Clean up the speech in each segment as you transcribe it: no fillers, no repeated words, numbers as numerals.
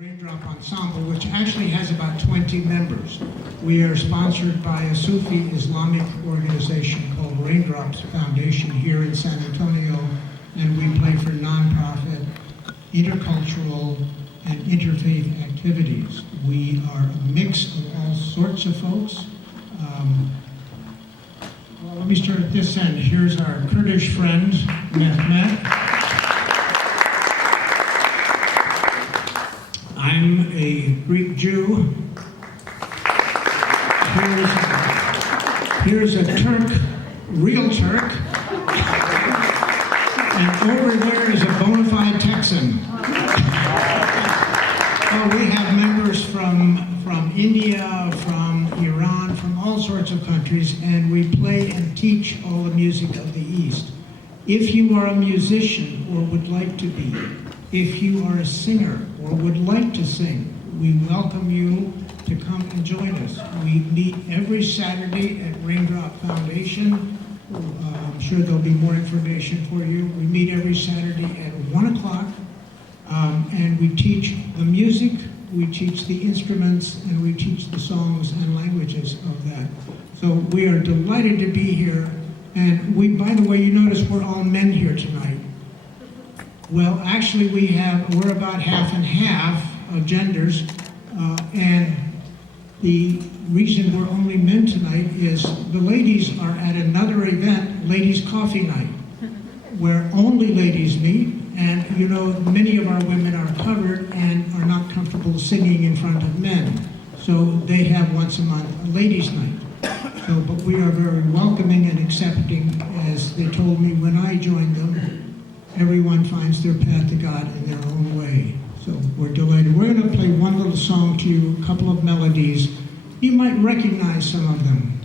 Raindrop Ensemble, which actually has about 20 members. We are sponsored by a Sufi Islamic organization called Raindrops Foundation here in San Antonio, and we play for nonprofit, intercultural, and interfaith activities. We are a mix of all sorts of folks. Well, let me start at this end. Here's our Kurdish friend, Mehmet. I'm a Greek Jew. Here's a Turk, real Turk. And over there is a bona fide Texan. Oh, we have members from India, from Iran, from all sorts of countries, and we play and teach all the music of the East. If you are a musician or would like to be, if you are a singer or would like to sing, we welcome you to come and join us. We meet every Saturday at Raindrop Foundation. I'm sure there'll be more information for you. We meet every Saturday at 1 o'clock, and we teach the music, we teach the instruments, and we teach the songs and languages of that. So we are delighted to be here. And we, by the way, you notice we're all men here tonight. Well, actually, we're about half and half of genders, and the reason we're only men tonight is the ladies are at another event, Ladies Coffee Night, where only ladies meet, and you know, many of our women are covered and are not comfortable singing in front of men. So they have once a month a ladies' night. So, but we are very welcoming and accepting, as they told me when I joined them. Everyone finds their path to God in their own way. So we're delighted. We're going to play one little song to you, a couple of melodies. You might recognize some of them.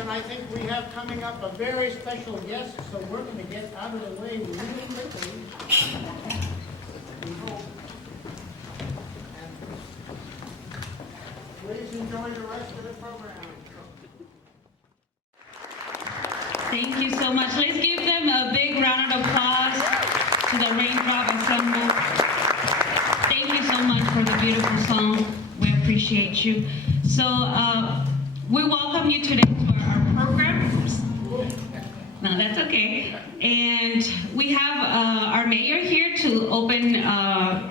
And I think we have coming up a very special guest, so we're going to get out of the way really quickly. We hope. And please enjoy the rest of the program. Thank you so much. Let's give them a big round of applause. to the Raindrop Ensemble. Thank you so much for the beautiful song. We appreciate you. So we welcome you today to our program. No, that's okay. And we have our mayor here to open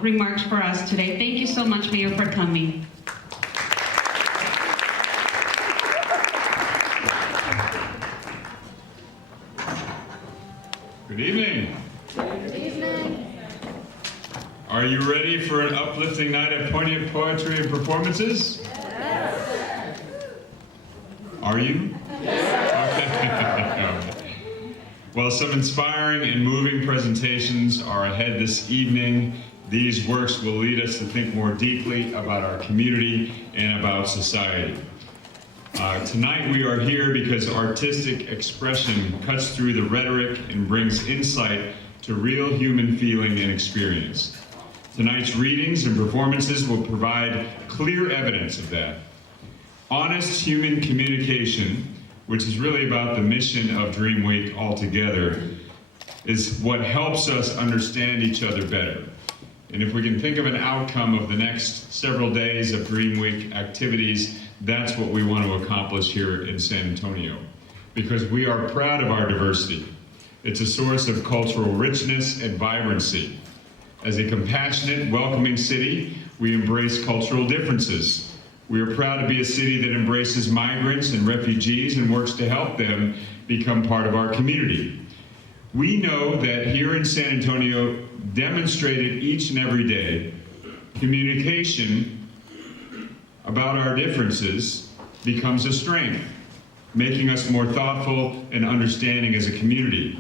remarks for us today. Thank you so much, Mayor, for coming. Good evening. Good evening. Are you ready for an uplifting night of poignant poetry and performances? Yes. Are you? Yes. Okay. Well, some inspiring and moving presentations are ahead this evening. These works will lead us to think more deeply about our community and about society. Tonight we are here because artistic expression cuts through the rhetoric and brings insight to real human feeling and experience. Tonight's readings and performances will provide clear evidence of that. Honest human communication, which is really about the mission of Dream Week altogether, is what helps us understand each other better. And if we can think of an outcome of the next several days of Dream Week activities, that's what we want to accomplish here in San Antonio, because we are proud of our diversity. It's a source of cultural richness and vibrancy. As a compassionate, welcoming city, we embrace cultural differences. We are proud to be a city that embraces migrants and refugees and works to help them become part of our community. We know that here in San Antonio, demonstrated each and every day, communication about our differences becomes a strength, making us more thoughtful and understanding as a community.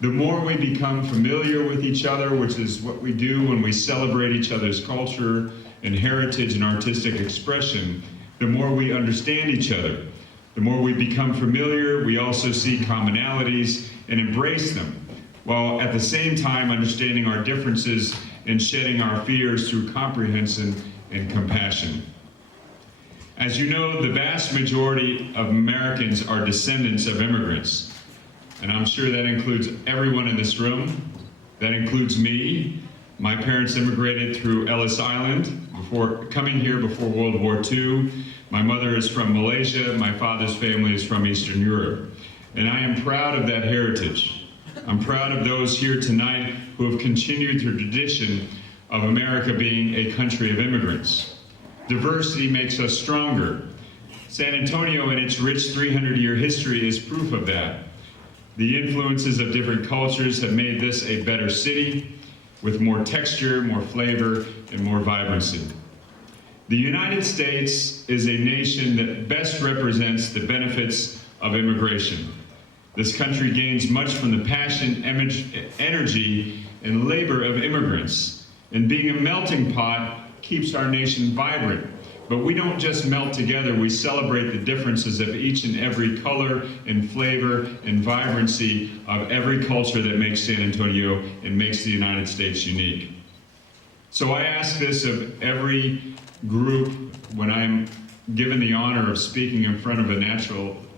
The more we become familiar with each other, which is what we do when we celebrate each other's culture and heritage and artistic expression, the more we understand each other. The more we become familiar, we also see commonalities and embrace them, while at the same time understanding our differences and shedding our fears through comprehension and compassion. As you know, the vast majority of Americans are descendants of immigrants. And I'm sure that includes everyone in this room. That includes me. My parents immigrated through Ellis Island before coming here before World War II. My mother is from Malaysia. My father's family is from Eastern Europe. And I am proud of that heritage. I'm proud of those here tonight who have continued the tradition of America being a country of immigrants. Diversity makes us stronger. San Antonio and its rich 300-year history is proof of that. The influences of different cultures have made this a better city with more texture, more flavor, and more vibrancy. The United States is a nation that best represents the benefits of immigration. This country gains much from the passion, energy, and labor of immigrants. And being a melting pot keeps our nation vibrant. But we don't just melt together, we celebrate the differences of each and every color and flavor and vibrancy of every culture that makes San Antonio and makes the United States unique. So I ask this of every group when I'm given the honor of speaking in front of a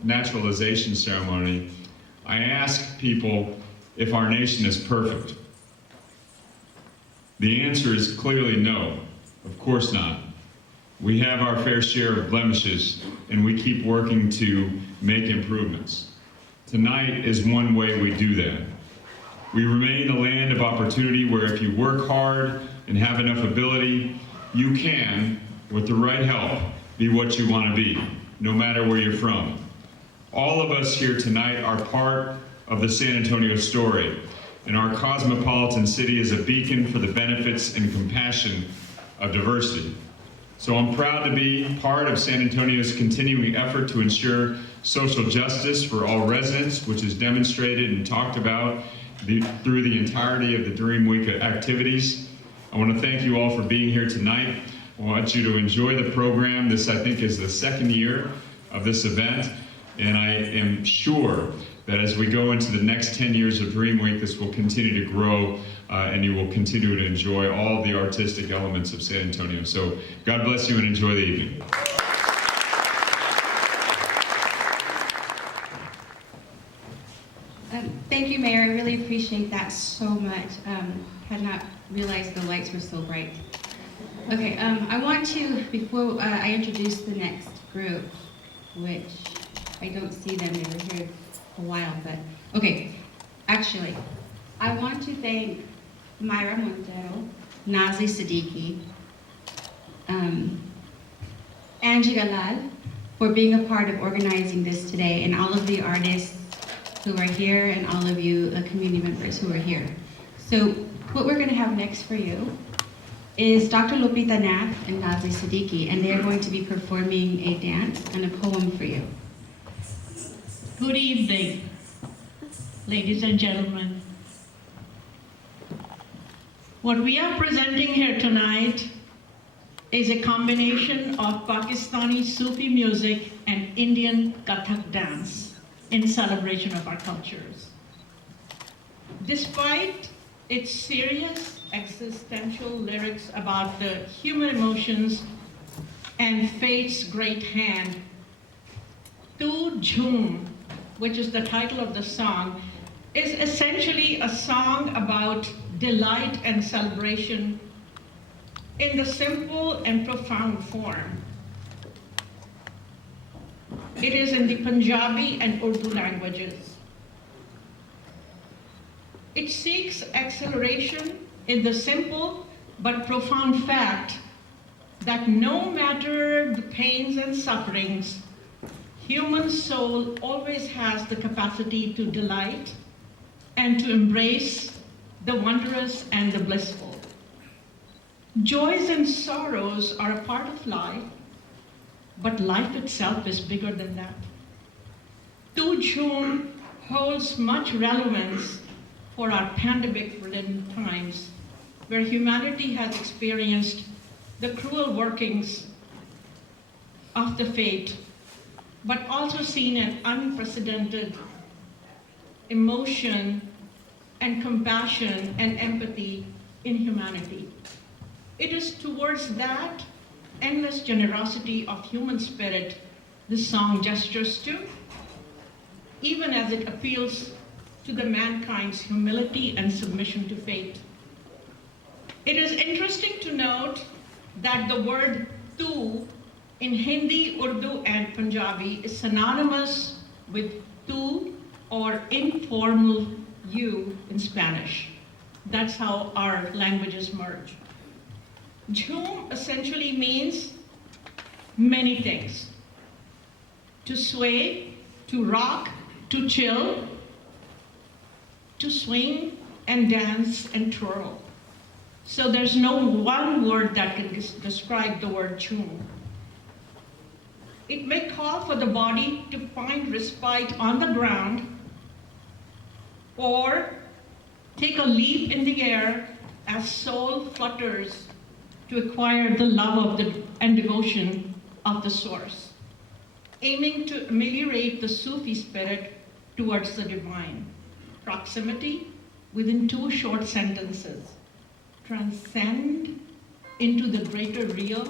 naturalization ceremony. I ask people if our nation is perfect. The answer is clearly no. Of course not. We have our fair share of blemishes, and we keep working to make improvements. Tonight is one way we do that. We remain a land of opportunity where if you work hard and have enough ability, you can, with the right help, be what you want to be, no matter where you're from. All of us here tonight are part of the San Antonio story, and our cosmopolitan city is a beacon for the benefits and compassion of diversity. So I'm proud to be part of San Antonio's continuing effort to ensure social justice for all residents, which is demonstrated and talked about through the entirety of the Dream Week activities. I want to thank you all for being here tonight. I want you to enjoy the program. This, I think, is the second year of this event, and I am sure that as we go into the next 10 years of Dream Week, this will continue to grow and you will continue to enjoy all the artistic elements of San Antonio. So God bless you and enjoy the evening. Thank you, Mayor. I really really appreciate that so much. Had not realized the lights were so bright. Okay, I want to, before I introduce the next group, which I don't see them, they were here a while, but, okay, actually, I want to thank Myra Montero, Nazi Siddiqui, Angie Galal, for being a part of organizing this today, and all of the artists who are here, and all of you community members who are here. So what we're gonna have next for you is Dr. Lupita Nath and Nazi Siddiqui, and they're going to be performing a dance and a poem for you. Good evening, ladies and gentlemen. What we are presenting here tonight is a combination of Pakistani Sufi music and Indian Kathak dance in celebration of our cultures. Despite its serious existential lyrics about the human emotions and fate's great hand, Tu Jhoom, which is the title of the song, is essentially a song about delight and celebration in the simple and profound form. It is in the Punjabi and Urdu languages. It seeks acceleration in the simple but profound fact that no matter the pains and sufferings, human soul always has the capacity to delight and to embrace the wondrous and the blissful. Joys and sorrows are a part of life, but life itself is bigger than that. Tu Jhoom holds much relevance for our pandemic-ridden times, where humanity has experienced the cruel workings of the fate, but also seen an unprecedented emotion and compassion and empathy in humanity. It is towards that endless generosity of human spirit this song gestures to, even as it appeals to the mankind's humility and submission to fate. It is interesting to note that the word tu in Hindi, Urdu, and Punjabi is synonymous with tu or informal you in Spanish. That's how our languages merge. Jhoom essentially means many things. To sway, to rock, to chill, to swing and dance and twirl. So there's no one word that can describe the word jhoom. It may call for the body to find respite on the ground or take a leap in the air as soul flutters to acquire the love of and devotion of the source, aiming to ameliorate the Sufi spirit towards the divine. Proximity within two short sentences. Transcend into the greater real.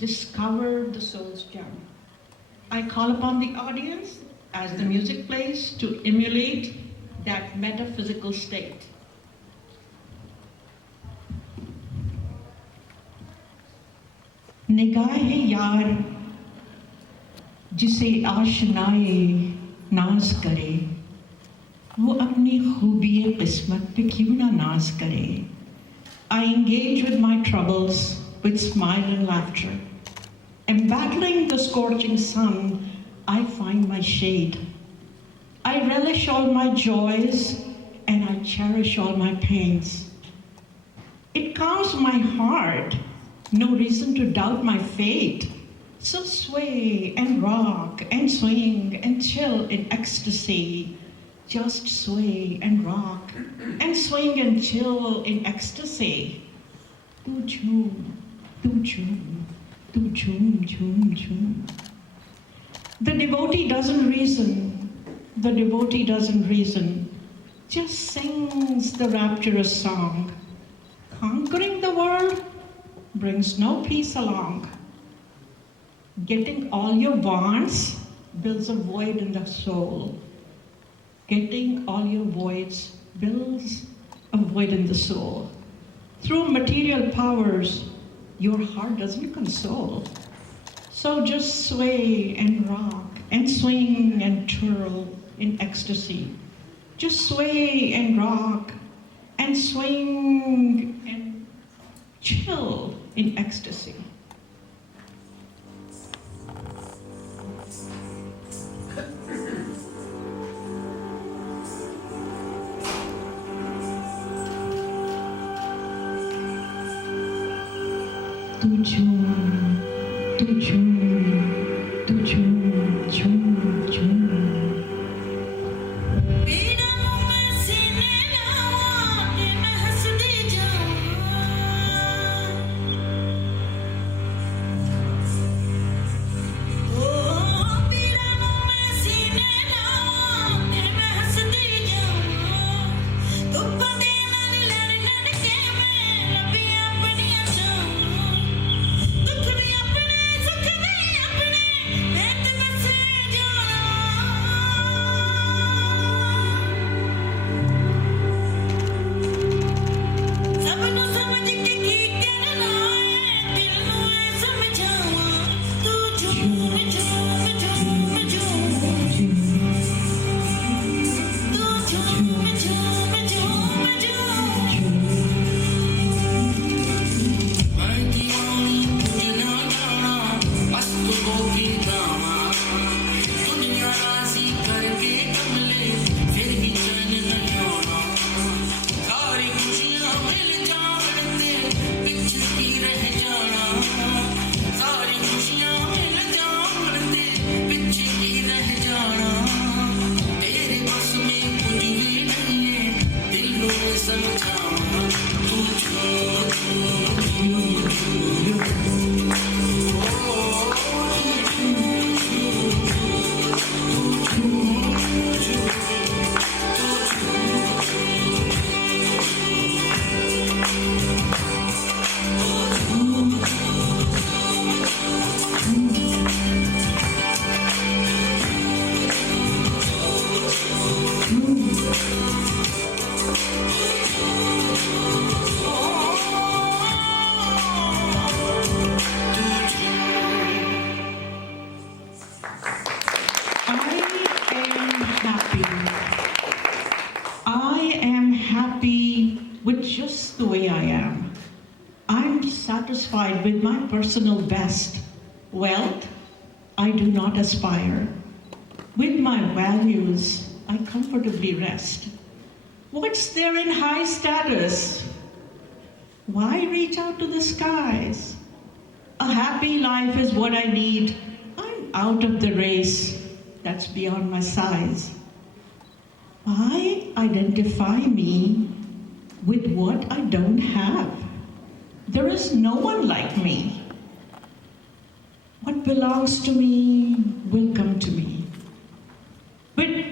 Discover the soul's gem. I call upon the audience as the music plays to emulate that metaphysical state. निगाहे यार जिसे आशनाए नाज करे वो अपनी खूबी किस्मत पे क्यों ना नाज करे. I engage with my troubles with smile and laughter. Embattling the scorching sun, I find my shade. I relish all my joys and I cherish all my pains. It calms my heart, no reason to doubt my fate. So sway and rock and swing and chill in ecstasy. Just sway and rock and swing and chill in ecstasy. Tu jhoom, tu jhoom, tu jhoom, jhoom, jhoom. The devotee doesn't reason. The devotee doesn't reason. Just sings the rapturous song. Conquering the world brings no peace along. Getting all your wants builds a void in the soul. getting all your voids builds a void in the soul. Through material powers, your heart doesn't console. So just sway and rock and swing and twirl in ecstasy. Just sway and rock and swing and chill in ecstasy. Tu chum, tu chum, tu chum, chum, chum. I am happy with just the way I am. I'm satisfied with my personal best. Wealth, I do not aspire. With my values, I comfortably rest. What's there in high status? Why reach out to the skies? A happy life is what I need. I'm out of the race. That's beyond my size. Why identify me with what I don't have? There is no one like me. What belongs to me will come to me. With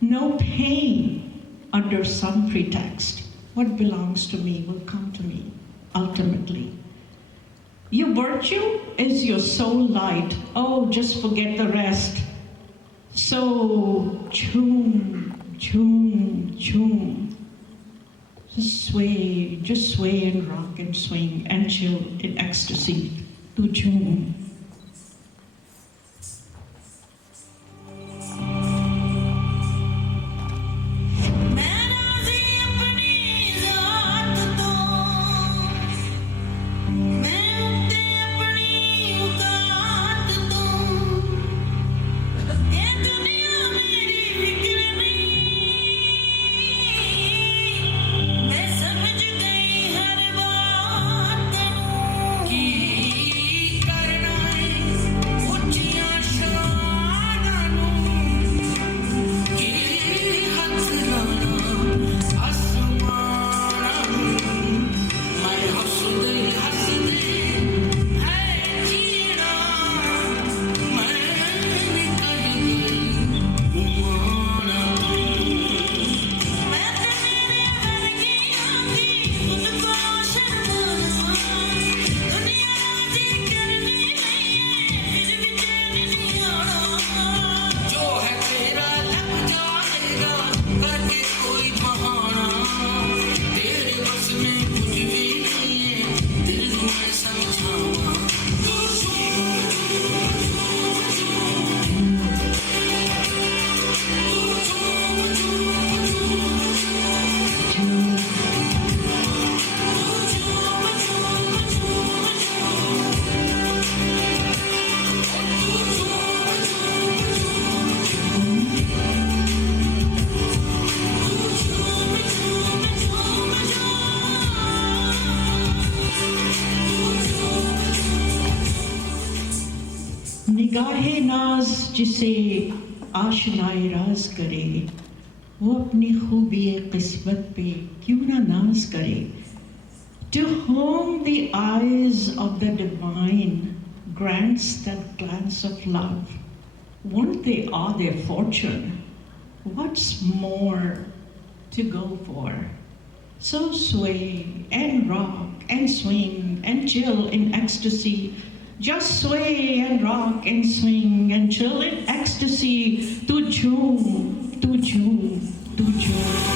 no pain under some pretext. What belongs to me will come to me ultimately. Your virtue is your soul light. Oh, just forget the rest. So, choom, choom, choom. Just sway and rock and swing and chill in ecstasy. To choom. करना निगाहे नाज जिसे आशनाए राज करे, वो अपनी खूबी किस्मत पे क्यों ना नाज करे. To whom the eyes of the divine grants that glance of love, won't they awe their fortune? What's more to go for? So sway and rock and swing and chill in ecstasy. Just sway and rock and swing and chill in ecstasy. To June, to June, to June.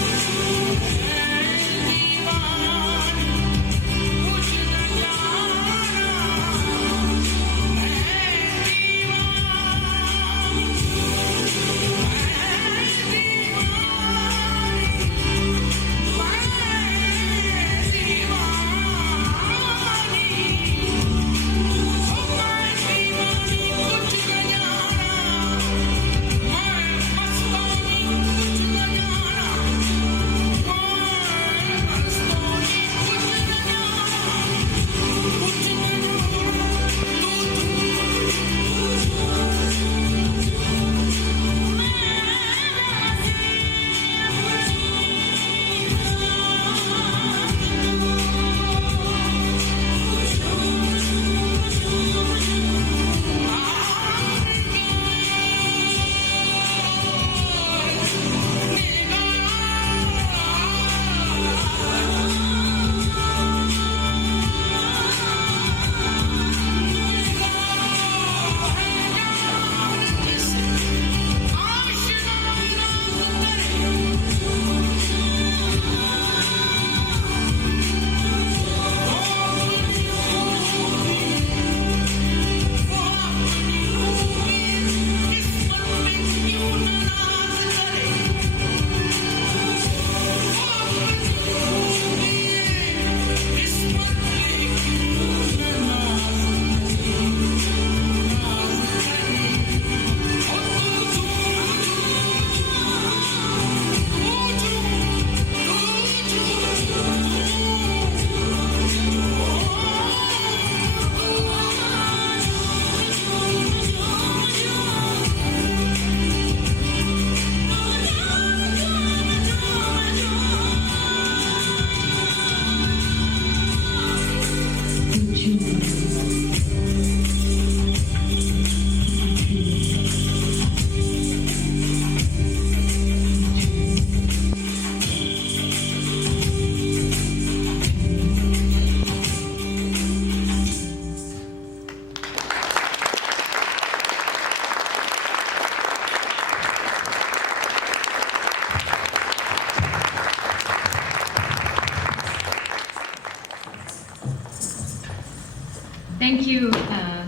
Thank you,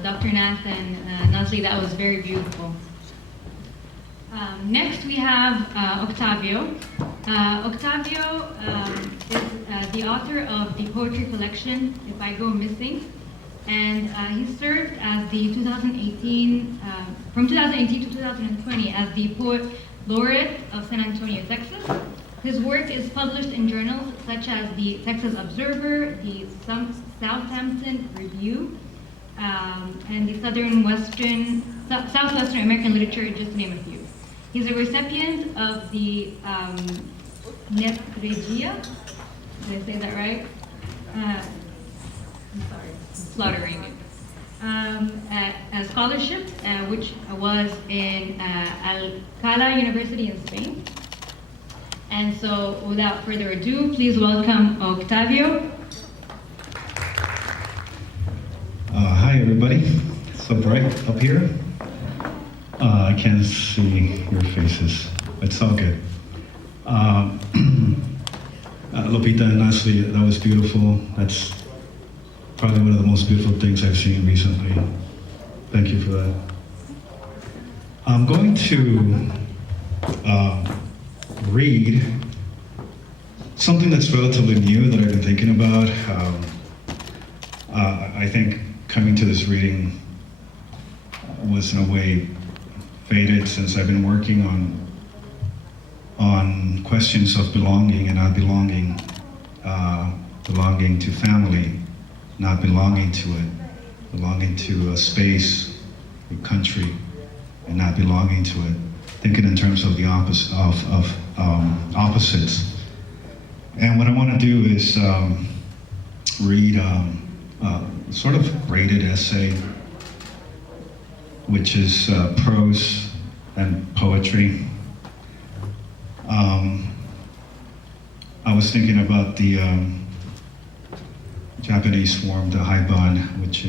Dr. Nath and Nazli. That was very beautiful. Next, we have Octavio. Octavio is the author of the poetry collection, If I Go Missing, and he served as the 2018, from 2018 to 2020 as the Poet Laureate of San Antonio, Texas. His work is published in journals such as the Texas Observer, the Southampton Review, and the Southwestern American Literature, just to name a few. He's a recipient of the Net Regia. Did I say that right? I'm sorry, I'm slaughtering it. A scholarship, which was in Alcalá University in Spain. And so, without further ado, please welcome Octavio. Hi, everybody. It's so bright up here. I can't see your faces. It's all good. Lupita and Nazli, that was beautiful. That's probably one of the most beautiful things I've seen recently. Thank you for that. I'm going to read something that's relatively new that I've been thinking about. I think coming to this reading was in a way fated, since I've been working on questions of belonging and not belonging, belonging to family, not belonging to it, belonging to a space a country, and not belonging to it. Thinking in terms of the opposites. And what I want to do is read sort of graded essay, which is prose and poetry. I was thinking about the Japanese form, the Haiban, which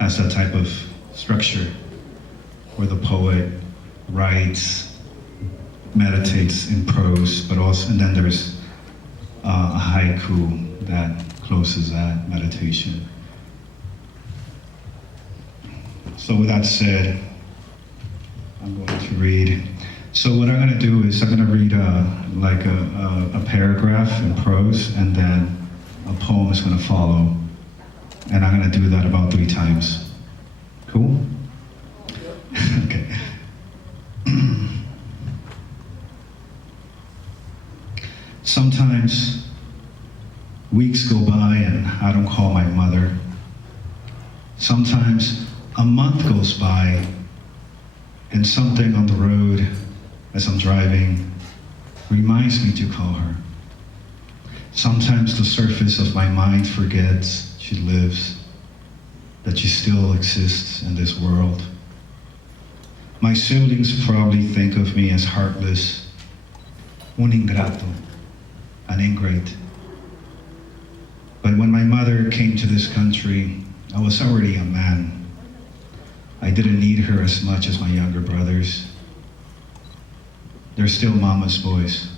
has that type of structure where the poet writes, meditates in prose, but also, and then there's a haiku that closes that meditation. So with that said, I'm going to read. So what I'm going to do is I'm going to read a paragraph in prose, and then a poem is going to follow. And I'm going to do that about 3 times. Cool? Okay. Sometimes weeks go by and I don't call my mother. Sometimes a month goes by and something on the road as I'm driving reminds me to call her. Sometimes the surface of my mind forgets she lives, that she still exists in this world. My siblings probably think of me as heartless, un ingrato, an ingrate. But when my mother came to this country, I was already a man. I didn't need her as much as my younger brothers. They're still mama's boys,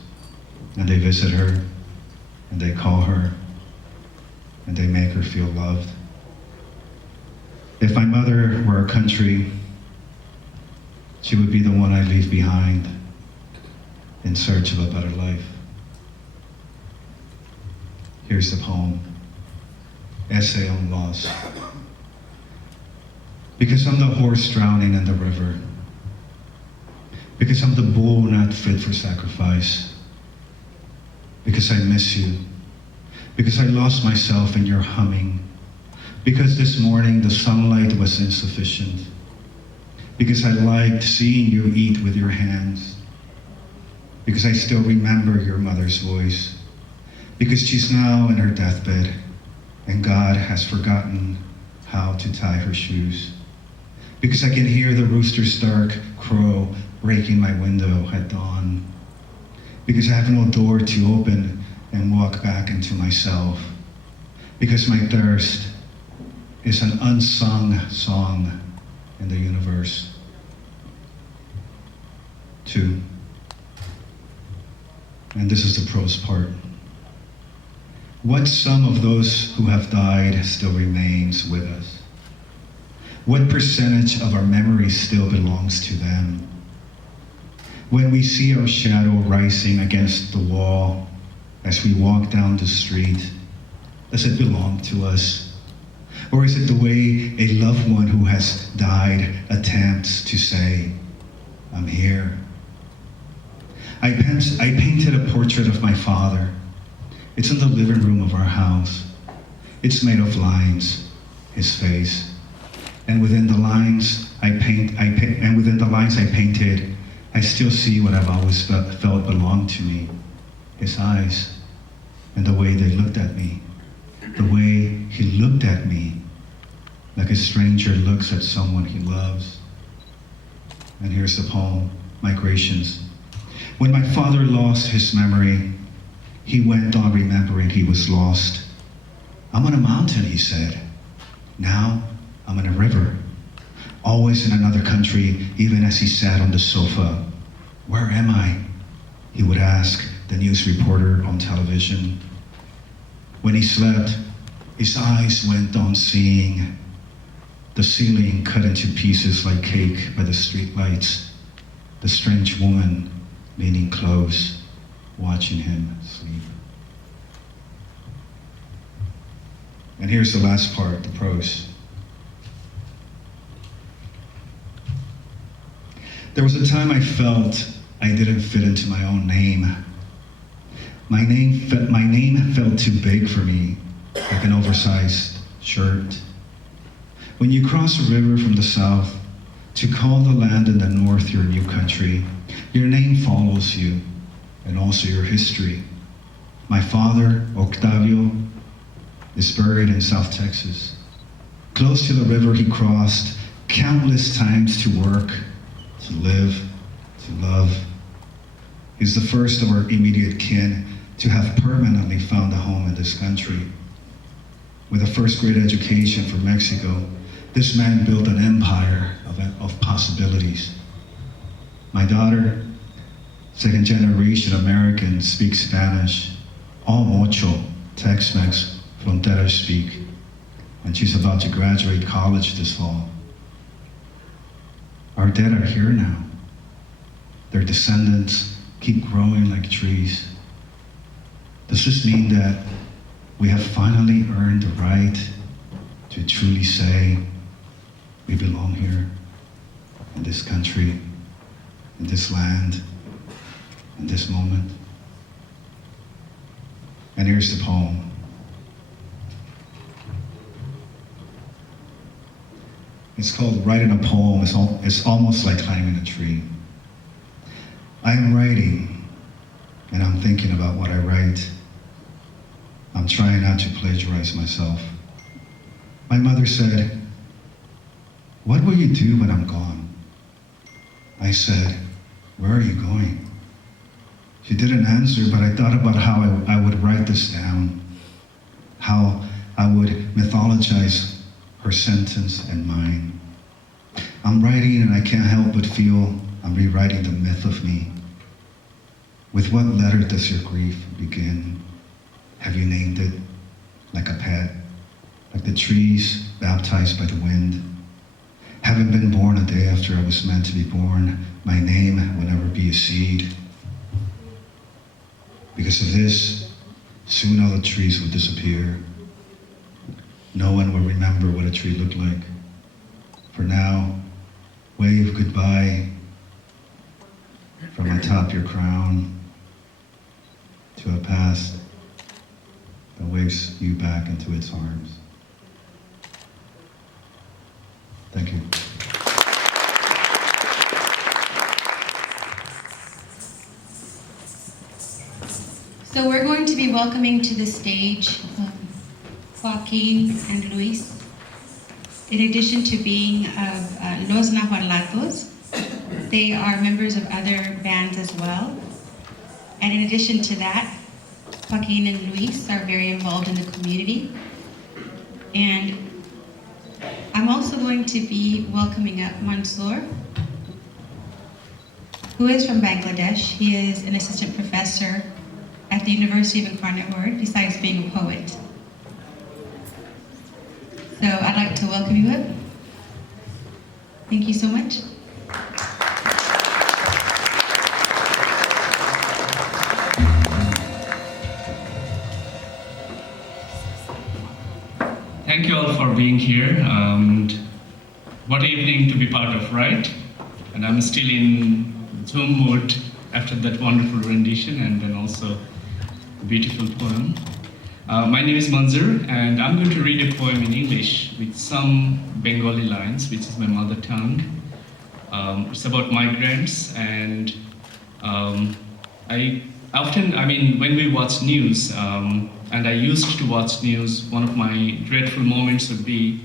and they visit her, and they call her, and they make her feel loved. If my mother were a country, she would be the one I leave behind in search of a better life. Here's the poem, Essay on Loss. Because I'm the horse drowning in the river. Because I'm the bull not fit for sacrifice. Because I miss you. Because I lost myself in your humming. Because this morning the sunlight was insufficient. Because I liked seeing you eat with your hands. Because I still remember your mother's voice. Because she's now in her deathbed and God has forgotten how to tie her shoes. Because I can hear the rooster's stark crow breaking my window at dawn. Because I have no door to open and walk back into myself. Because my thirst is an unsung song in the universe. 2. And this is the prose part. What sum of those who have died still remains with us? What percentage of our memory still belongs to them? When we see our shadow rising against the wall as we walk down the street, does it belong to us? Or is it the way a loved one who has died attempts to say, I'm here? I painted a portrait of my father. It's in the living room of our house. It's made of lines, his face. And within the lines I painted, I still see what I've always felt belonged to me. His eyes, and the way they looked at me. The way he looked at me, like a stranger looks at someone he loves. And here's the poem, Migrations. When my father lost his memory, he went on remembering he was lost. I'm on a mountain, he said. Now I'm in a river. Always in another country, even as he sat on the sofa. Where am I? He would ask the news reporter on television. When he slept, his eyes went on seeing the ceiling cut into pieces like cake by the streetlights. The strange woman leaning close, watching him sleep. And here's the last part, the prose. There was a time I felt I didn't fit into my own name. My name felt too big for me, like an oversized shirt. When you cross a river from the south to call the land in the north your new country, your name follows you and also your history. My father, Octavio, is buried in South Texas. Close to the river he crossed countless times to work, to live, to love. He's the first of our immediate kin to have permanently found a home in this country. With a first-grade education from Mexico, this man built an empire of possibilities. My daughter, second-generation American, speaks Spanish, all mucho, Tex-Mex, Frontera speak, and she's about to graduate college this fall. Our dead are here now. Their descendants keep growing like trees. Does this mean that we have finally earned the right to truly say we belong here, in this country, in this land, in this moment? And here's the poem. It's called Writing a Poem. It's almost like climbing a tree. I am writing, and I'm thinking about what I write. I'm trying not to plagiarize myself. My mother said, "What will you do when I'm gone?" I said, "Where are you going?" She didn't answer, but I thought about how I would write this down, how I would mythologize her sentence and mine. I'm writing and I can't help but feel I'm rewriting the myth of me. With what letter does your grief begin? Have you named it like a pet, like the trees baptized by the wind? Having been born a day after I was meant to be born, my name will never be a seed. Because of this, soon all the trees will disappear. No one will remember what a tree looked like. For now, wave goodbye from atop your crown to a past that waves you back into its arms. Thank you. So we're going to be welcoming to the stage Joaquin and Luis. In addition to being of Los Nahuatlatos, they are members of other bands as well. And in addition to that, Joaquin and Luis are very involved in the community. And I'm also going to be welcoming up Mansoor, who is from Bangladesh. He is an assistant professor at the University of Incarnate Word, besides being a poet. So I'd like to welcome you up. Thank you so much. Thank you all for being here. And what evening to be part of, right? And I'm still in Zoom mood after that wonderful rendition and then also a beautiful poem. My name is Manzoor, and I'm going to read a poem in English with some Bengali lines, which is my mother tongue. It's about migrants, and I often, when we watch news, and I used to watch news, one of my dreadful moments would be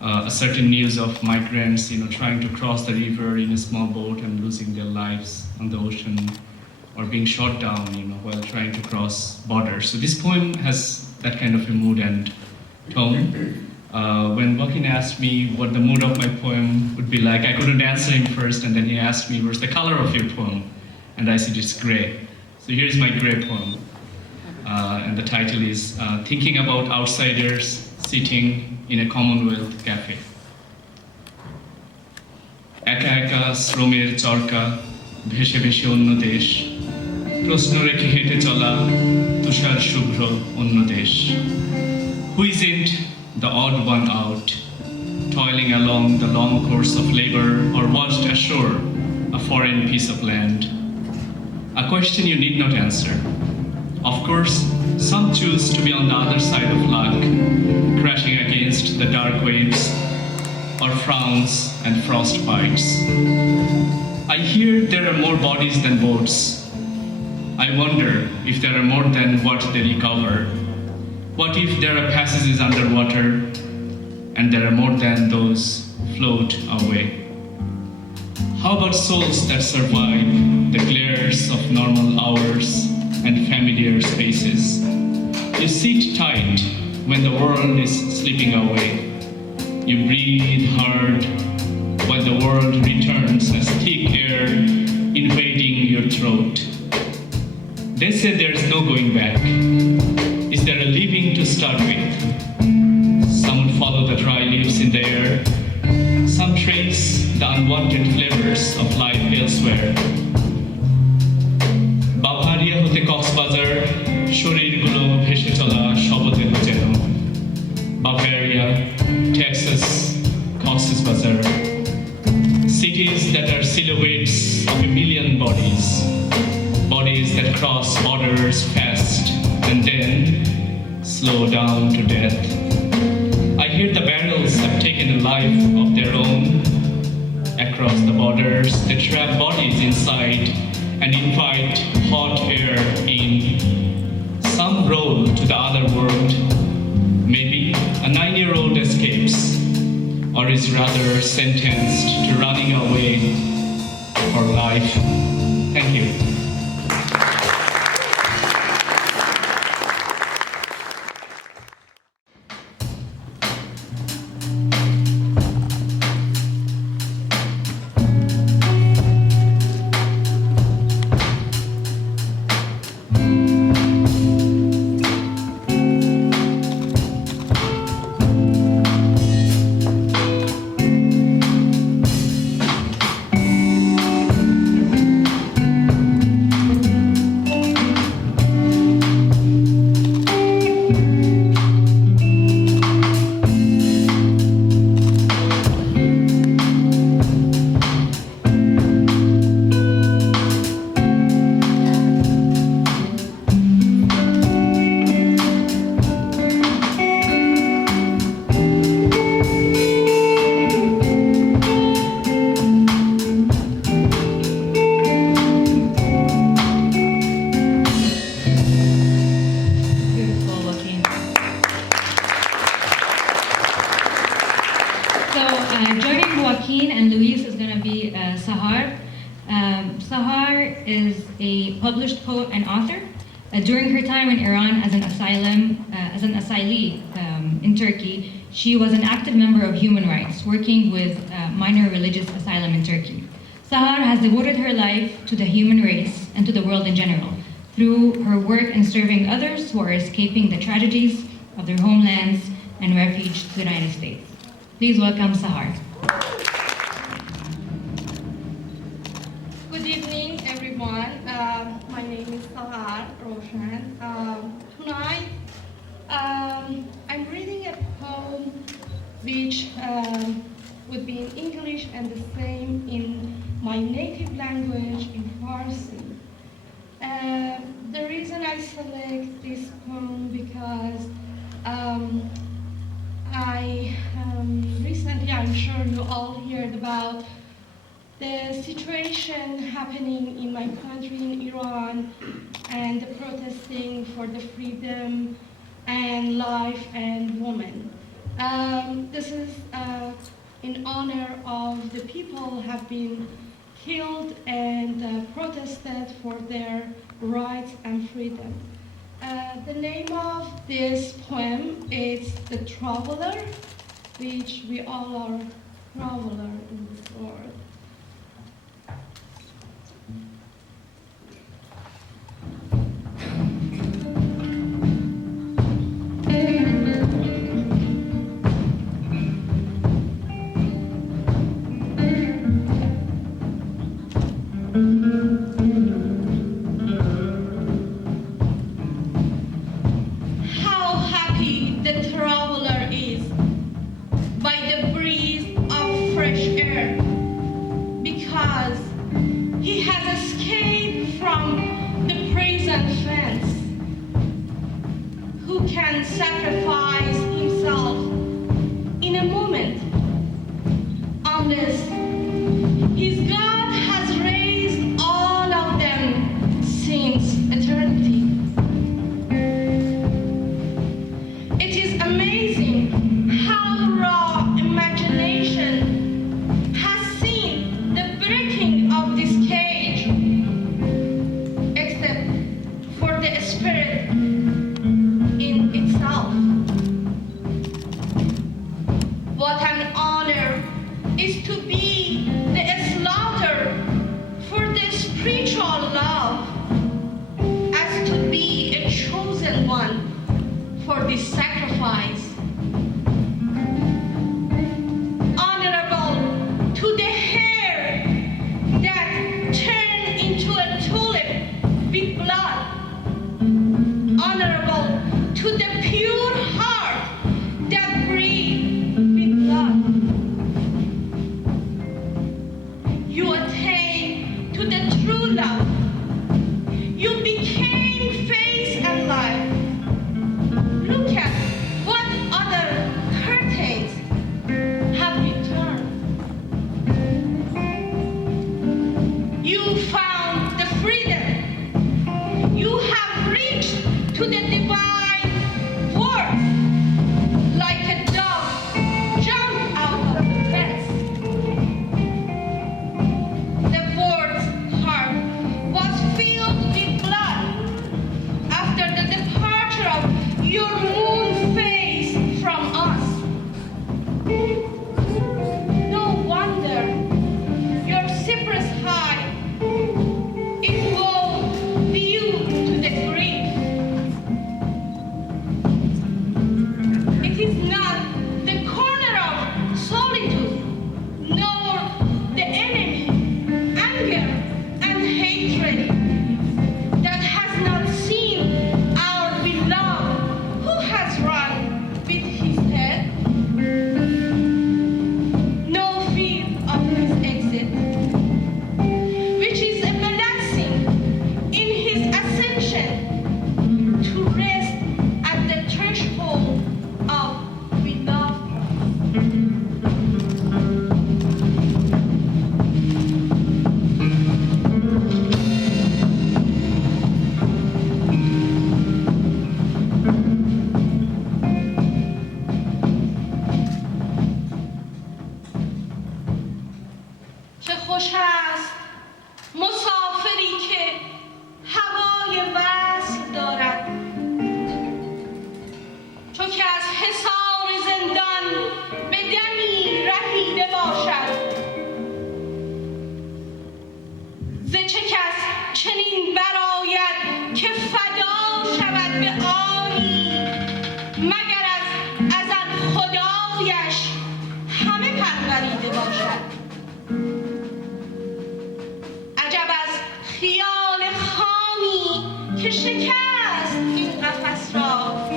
a certain news of migrants, trying to cross the river in a small boat and losing their lives on the ocean, or being shot down, while trying to cross borders. So this poem has that kind of a mood and tone. When Joaquin asked me what the mood of my poem would be like, I couldn't answer him first, and then he asked me, "What's the color of your poem?" And I said, "It's gray." So here's my gray poem. And the title is Thinking About Outsiders Sitting in a Commonwealth Cafe. একা একা শ্রমের চরকা ভেসে ভেসে অন্য দেশ, প্রশ্ন রেখে হেঁটে চলা তুষার শুভ্র অন্য দেশ। Who isn't the odd one out, toiling along the long course of labor or washed ashore a foreign piece of land? A question you need not answer. Of course, some choose to be on the other side of luck, crashing against the dark waves, or frowns and frost bites. I hear there are more bodies than boats. I wonder if there are more than what they recover. What if there are passages underwater and there are more than those float away? How about souls that survive the glares of normal hours and familiar spaces? You sit tight when the world is slipping away. You breathe hard when the world returns as thick air invading your throat. They say there's no going back. Is there a living to start with? Some follow the dry leaves in the air. Some trace the unwanted flavors of life elsewhere. Bavaria হতে কক্সবাজার শরীরগুলো ভেসে চলা শবদেহ যেন Bavaria, Texas, Cox's Bazar. Cities that are silhouettes of a million bodies. Bodies that cross borders fast and then slow down to death. I hear the barrels have taken a life of their own. Across the borders, they trap bodies inside and invite hot air in. Some roll to the other world. Maybe a 9-year-old escapes or is rather sentenced to running away for life. Thank you. Joining Joaquin and Luis is going to be Sahar. Sahar is a published poet and author. During her time in Iran as an asylee in Turkey, she was an active member of human rights, working with minor religious asylum in Turkey. Sahar has devoted her life to the human race and to the world in general through her work in serving others who are escaping the tragedies of their homelands and refuge to the United States. Please welcome Sahar. Good evening, everyone. My name is Sahar Roshan. Tonight, I'm reading a poem which would be in English and the same in my native language, in Farsi. The reason I select this poem because recently, I'm sure you all heard about the situation happening in my country, in Iran, and the protesting for the freedom and life and women. This is in honor of the people who have been killed and protested for their rights and freedom. The name of this poem is The Traveler, which we all are traveler in this world. Can sacrifice himself in a moment What an honor is to be the slaughter for the spiritual love, as to be a chosen one for this sacrifice. Honorable to the hair that turned into a tulip with blood. Honorable to the pure heart that breathed with blood. You attained to the true love. You became face and life. Look at what other curtains have been turned. You found the freedom. You have reached to the divine worth. Like a dove jumped out of the fence. The fourth heart was filled with blood after the departure of your moon face from us. No wonder your cypress high is woe due to the grief. It is not the corner of solitude, nor the enemy, anger, and hatred that has not seen our beloved who has run with his head. No fear of his exit, which is a blessing in his ascension to rest at the threshold of beloved. چه خوش است مسافری که هوای وصل دارد، چو که از حصار زندان به دمی رهیده باشد. ز چه کس چنین برآید که فدا شود به آنی، مگر از خدایش همه پروریده باشد. عجب از خیال خامی که شکست این قفس را،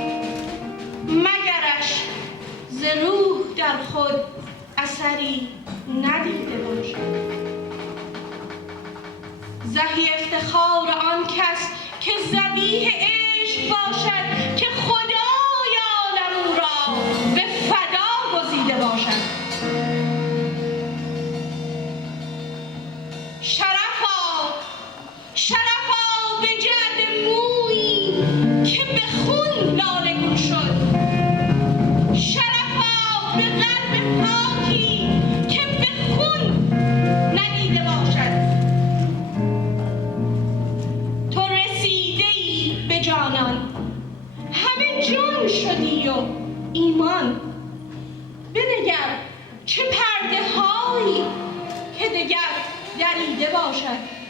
مگرش ز روح در خود اثری ندیده باشد. زهی افتخار آن کس که ذبیح عشق باشد، که خدای عالم او را به فدا گزیده باشد. شرفا به جعد مویی که به خون لاله‌گون شد. شرفا به قلب پاکی که به خون ندیده باشد. تو رسیده‌ای به جانان، همه جان شدی و ایمان. بنگر چه پرده هایی که دگر دریده باشد.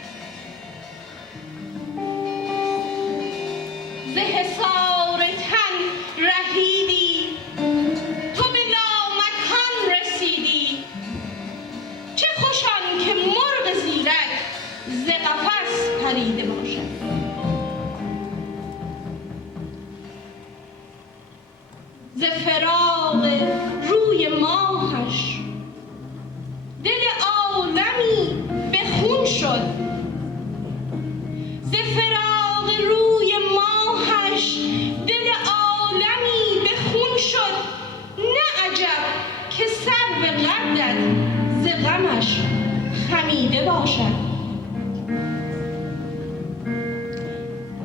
ز حصار تن رهیدی، تو به لامکان رسیدی. چه خوش آن که مرغ زیرک ز قفس پریده باشد. ز فراق روی ماهش دل عالمی به خون شد. ز فراق روی ماهش دل عالمی به خون شد. نه عجب که سرو قدت ز غمش خمیده باشد.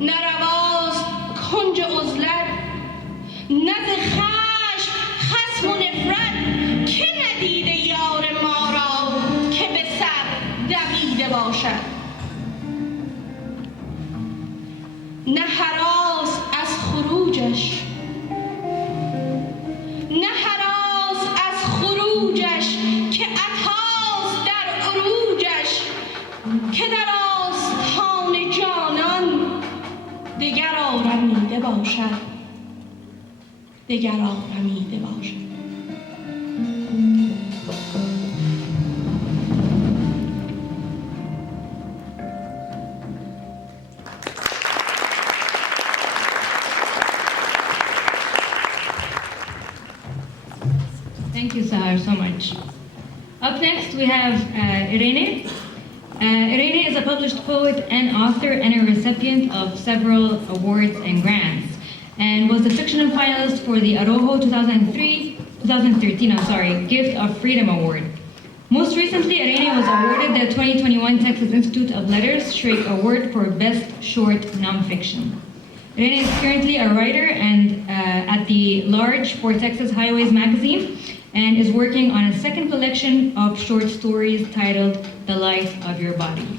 نه رواست کنج عزلت، نه ز خشم خصم و نفرت، که ندیده یار ما را که به سر دویده باشد. نه هراس از خروجش، نه هراس از خروجش دگرآرامیده باشد. Thank you, Sahar, so much. Up next, we have Irene. Irene is a published poet and author and a recipient of several awards and grants, and was the fictional finalist for the Arojo 2013 Gift of Freedom Award. Most recently, Irene was awarded the 2021 Texas Institute of Letters Shrake Award for Best Short Nonfiction. Irene is currently a writer and at the Large for Texas Highways magazine, and is working on a second collection of short stories titled The Light of Your Body.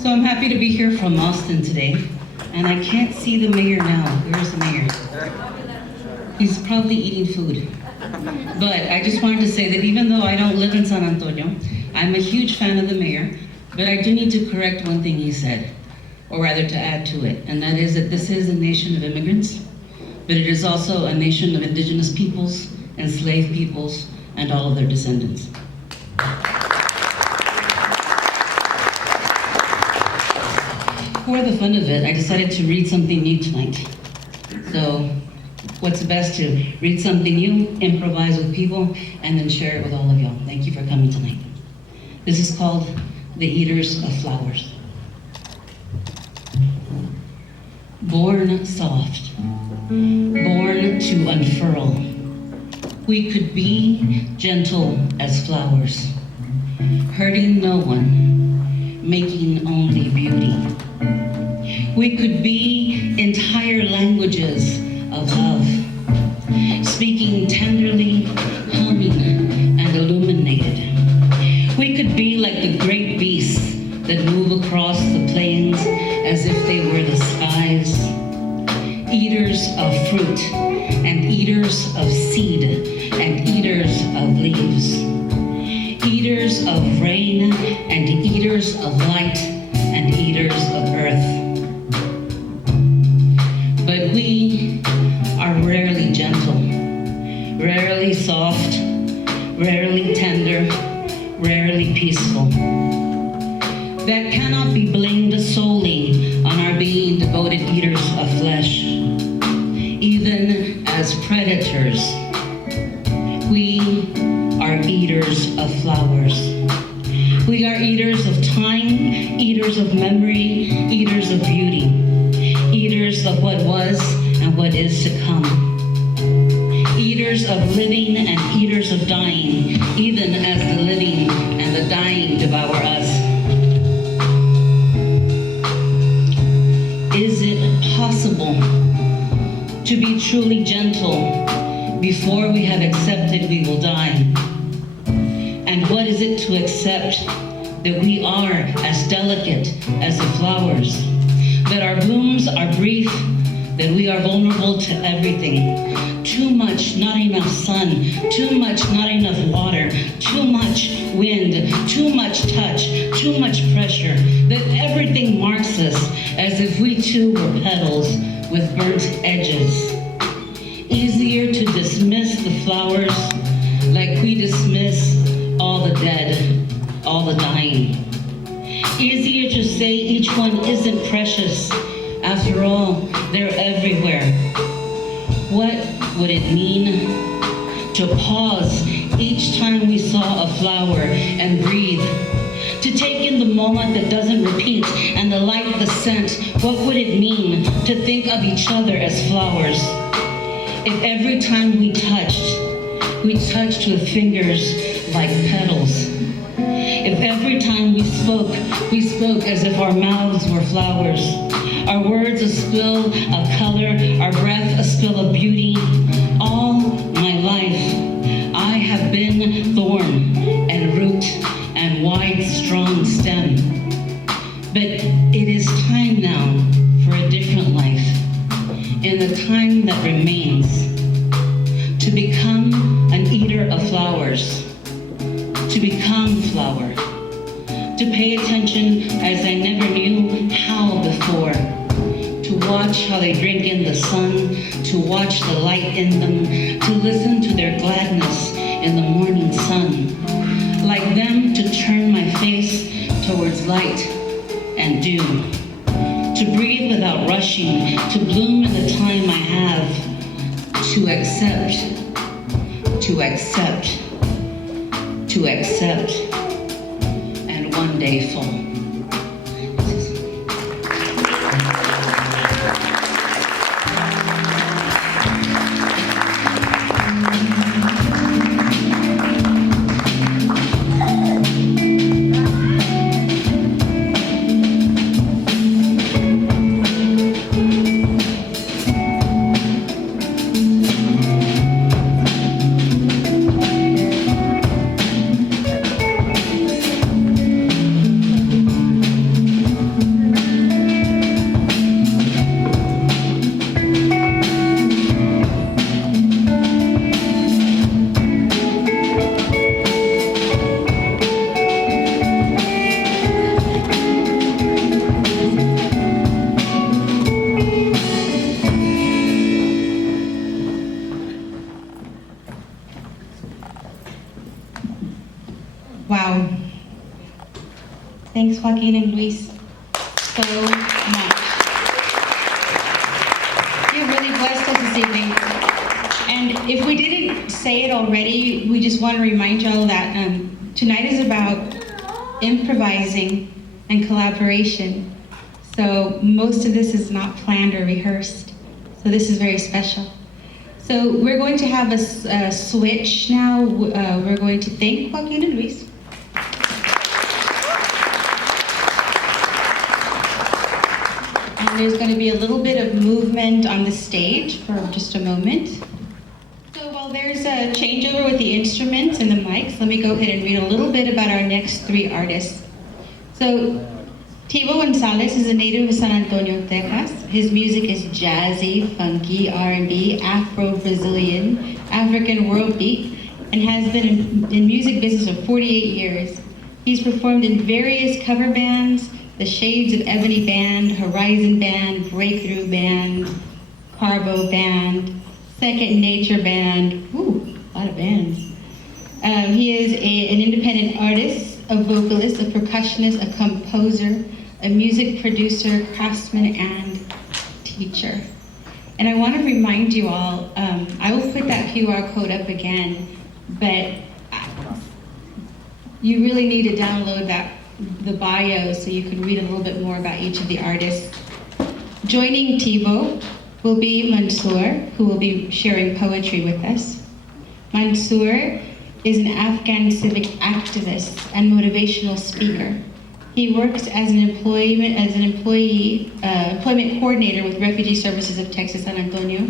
So I'm happy to be here from Austin today, and I can't see the mayor now. Where's the mayor? He's probably eating food. But I just wanted to say that even though I don't live in San Antonio, I'm a huge fan of the mayor, but I do need to correct one thing he said, or rather to add to it, and that is that this is a nation of immigrants, but it is also a nation of indigenous peoples, enslaved peoples, and all of their descendants. For the fun of it, I decided to read something new tonight. So what's best to read something new, improvise with people, and then share it with all of y'all. Thank you for coming tonight. This is called The Eaters of Flowers. Born soft, born to unfurl, we could be gentle as flowers, hurting no one, making only beauty. We could be entire languages of love, speaking tenderly, humming, and illuminated. We could be like the great beasts that move across the plains as if they were the skies, eaters of fruit, and eaters of seed, and eaters of leaves, eaters of rain, and eaters of light, and eaters of earth. But we are rarely gentle, rarely soft, rarely tender, rarely peaceful. That cannot be blamed solely on our being devoted eaters of flesh. Even as predators, we are eaters of flowers. We are eaters of time, eaters of memory, eaters of beauty, eaters of what was and what is to come. Eaters of living and eaters of dying, even as the living and the dying devour us. Is it possible to be truly gentle before we have accepted we will die? And what is it to accept that we are as delicate as the flowers, that our blooms are brief, that we are vulnerable to everything? Too much, not enough sun, too much, not enough water, too much wind, too much touch, too much pressure, that everything marks us as if we too were petals with burnt edges. Easier to dismiss the flowers like we dismiss all the dead, all the dying. Easier to say each one isn't precious. After all, they're everywhere. What would it mean to pause each time we saw a flower and breathe? To take in the moment that doesn't repeat and the light, the scent. What would it mean to think of each other as flowers? If every time we touched with fingers like petals. If every time we spoke as if our mouths were flowers. Our words a spill of color, our breath a spill of beauty. All my life, I have been thorn and root and wide, strong stem. But it is time now remains. To become an eater of flowers. To become flower. To pay attention as I never knew how before. To watch how they drink in the sun, to watch the light in them, to listen to their gladness in the morning sun. Like them, to turn my face towards light and dew. To breathe without rushing, to bloom in the time I have. To accept, to accept, to accept, and one day fall. Wow. Thanks, Joaquin and Luis, so much. You really blessed us this evening. And if we didn't say it already, we just want to remind y'all that tonight is about improvising and collaboration. So most of this is not planned or rehearsed. So this is very special. So we're going to have a switch now. We're going to thank Joaquin and Luis. And there's going to be a little bit of movement on the stage for just a moment. So while there's a changeover with the instruments and the mics, let me go ahead and read a little bit about our next three artists. So Tivo Gonzalez is a native of San Antonio, Texas. His music is jazzy, funky, R&B, Afro-Brazilian, African world beat, and has been in music business for 48 years. He's performed in various cover bands, the Shades of Ebony Band, Horizon Band, Breakthrough Band, Carbo Band, Second Nature Band, ooh, a lot of bands. He is an independent artist, a vocalist, a percussionist, a composer, a music producer, craftsman, and teacher. And I want to remind you all, I will put that QR code up again, but you really need to download the bio so you can read a little bit more about each of the artists. Joining Tivo will be Mansoor, who will be sharing poetry with us. Mansoor is an Afghan civic activist and motivational speaker. He works as an employment coordinator with Refugee Services of Texas San Antonio.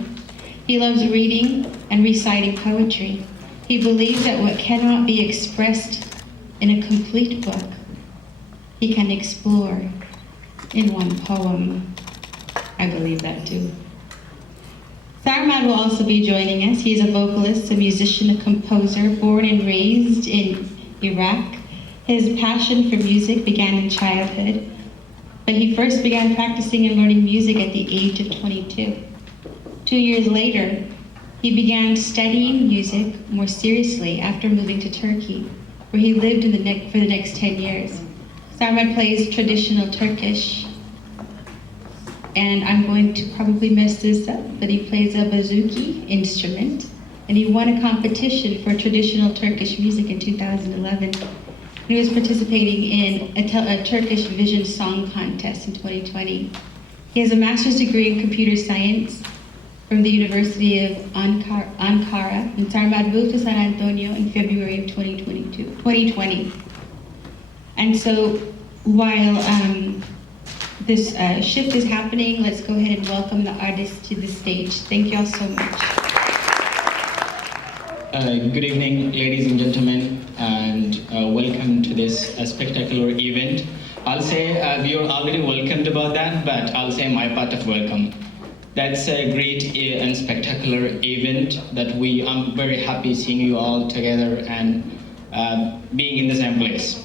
He loves reading and reciting poetry. He believes that what cannot be expressed in a complete book, he can explore in one poem. I believe that too. Sarmad will also be joining us. He is a vocalist, a musician, a composer, born and raised in Iraq. His passion for music began in childhood, but he first began practicing and learning music at the age of 22. 2 years later, he began studying music more seriously after moving to Turkey, where he lived for the next 10 years. Sarmad plays traditional Turkish, and I'm going to probably mess this up, but he plays a bouzouki instrument, and he won a competition for traditional Turkish music in 2011. He was participating in a Turkish Vision Song Contest in 2020. He has a master's degree in computer science from the University of Ankara, and Sarmad moved to San Antonio in February of 2020. And so while this shift is happening, let's go ahead and welcome the artists to the stage. Thank you all so much. Good evening, ladies and gentlemen, and welcome to this spectacular event. I'll say we are already welcomed about that, but I'll say my part of welcome. That's a great and spectacular event that I'm very happy seeing you all together and being in the same place.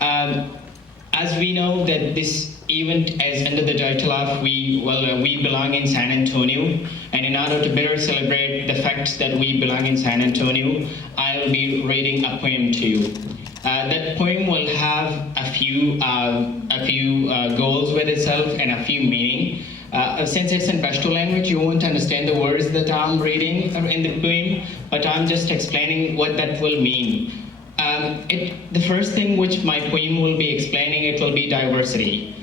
As we know that this event is under the title of we belong in San Antonio, and in order to better celebrate the fact that we belong in San Antonio, I will be reading a poem to you. That poem will have a few goals with itself and a few meaning. Since it's in Pashto language, you won't understand the words that I'm reading in the poem, but I'm just explaining what that will mean. The first thing which my poem will be explaining, it will be diversity,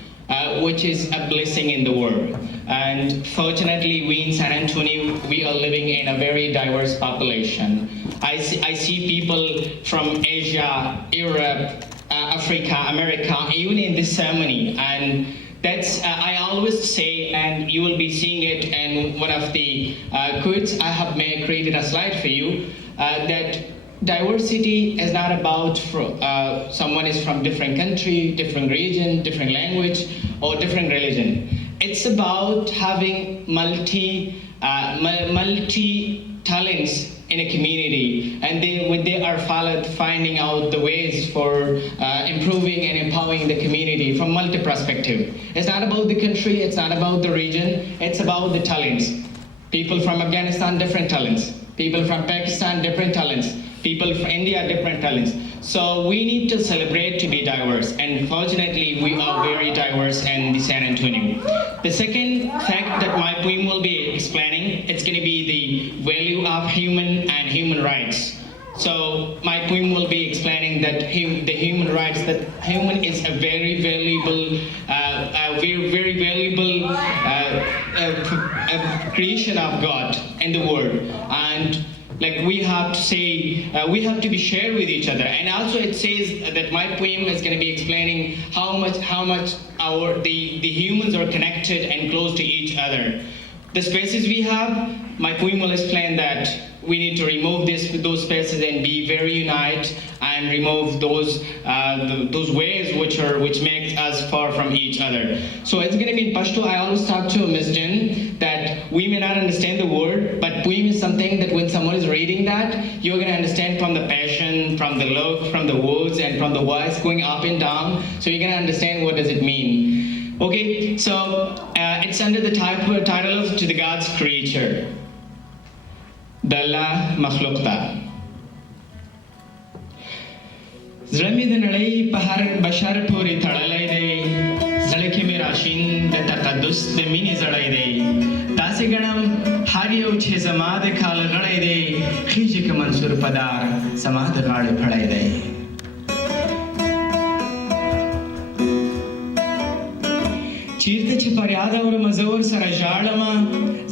which is a blessing in the world. And fortunately, we in San Antonio, we are living in a very diverse population. I see people from Asia, Europe, Africa, America, even in this ceremony. And that's, I always say, and you will be seeing it in one of the quotes, I have created a slide for you, that diversity is not about someone is from different country, different region, different language, or different religion. It's about having multi talents in a community, and they are finding out the ways for improving and empowering the community from multi-perspective. It's not about the country, it's not about the region, it's about the talents. People from Afghanistan, different talents. People from Pakistan, different talents. People from India, different talents. So we need to celebrate to be diverse, and fortunately we are very diverse in the San Antonio. The second fact that my poem will be explaining, it's going to be the value of human and human rights. So my poem will be explaining that the human rights, that human is a very valuable, creation of God in the world, and like we have to say, we have to be shared with each other. And also it says that my poem is going to be explaining how much the humans are connected and close to each other. The spaces we have, my poem will explain that we need to remove those spaces and be very united and remove those ways which make us far from each other. So it's going to be in Pashto. I always talk to Ms. Jen that we may not understand the word, but poem is something that when someone is reading that, you're going to understand from the passion, from the look, from the words, and from the voice going up and down. So you're going to understand what does it mean. Okay, so it's under the title of To the God's Creature. Dalla Makhluqta. زړه د نړۍ په هر بشر پورې تړلی دی، زړه کې مې راشین د تقدس د مینې زړی دی، داسې ګڼم هر یو چې زما د کال غړی دی، خیژي که منصور پدار زما د غاړې پړی دی. چیرته چې فریاد اورم زه ورسره ژاړمه،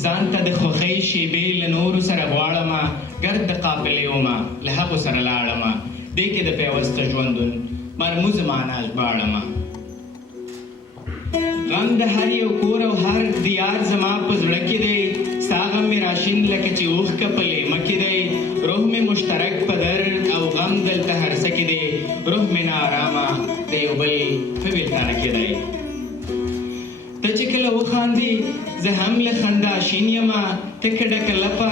ځان ته د خوښۍ شیبې له نورو سره غواړمه، ګرد د قافلې ومه له هغو سره لاړمه، دې کې د پیوسته ژوندون مرموز معنا ژباړمه. غم د هر یو کور او هر دیار زما په زړه کې دی، ستا غم مې راشین لکه چې اوښکه په لیمه کې دی، روح مې مشترک په درد او غم دلته هر څه کې دی، روح مې ناارامه د یو بل په بیلتانه کې دی. ته چې کله وخاندې زه هم له خندا شین یمه، ته که ډکه لپه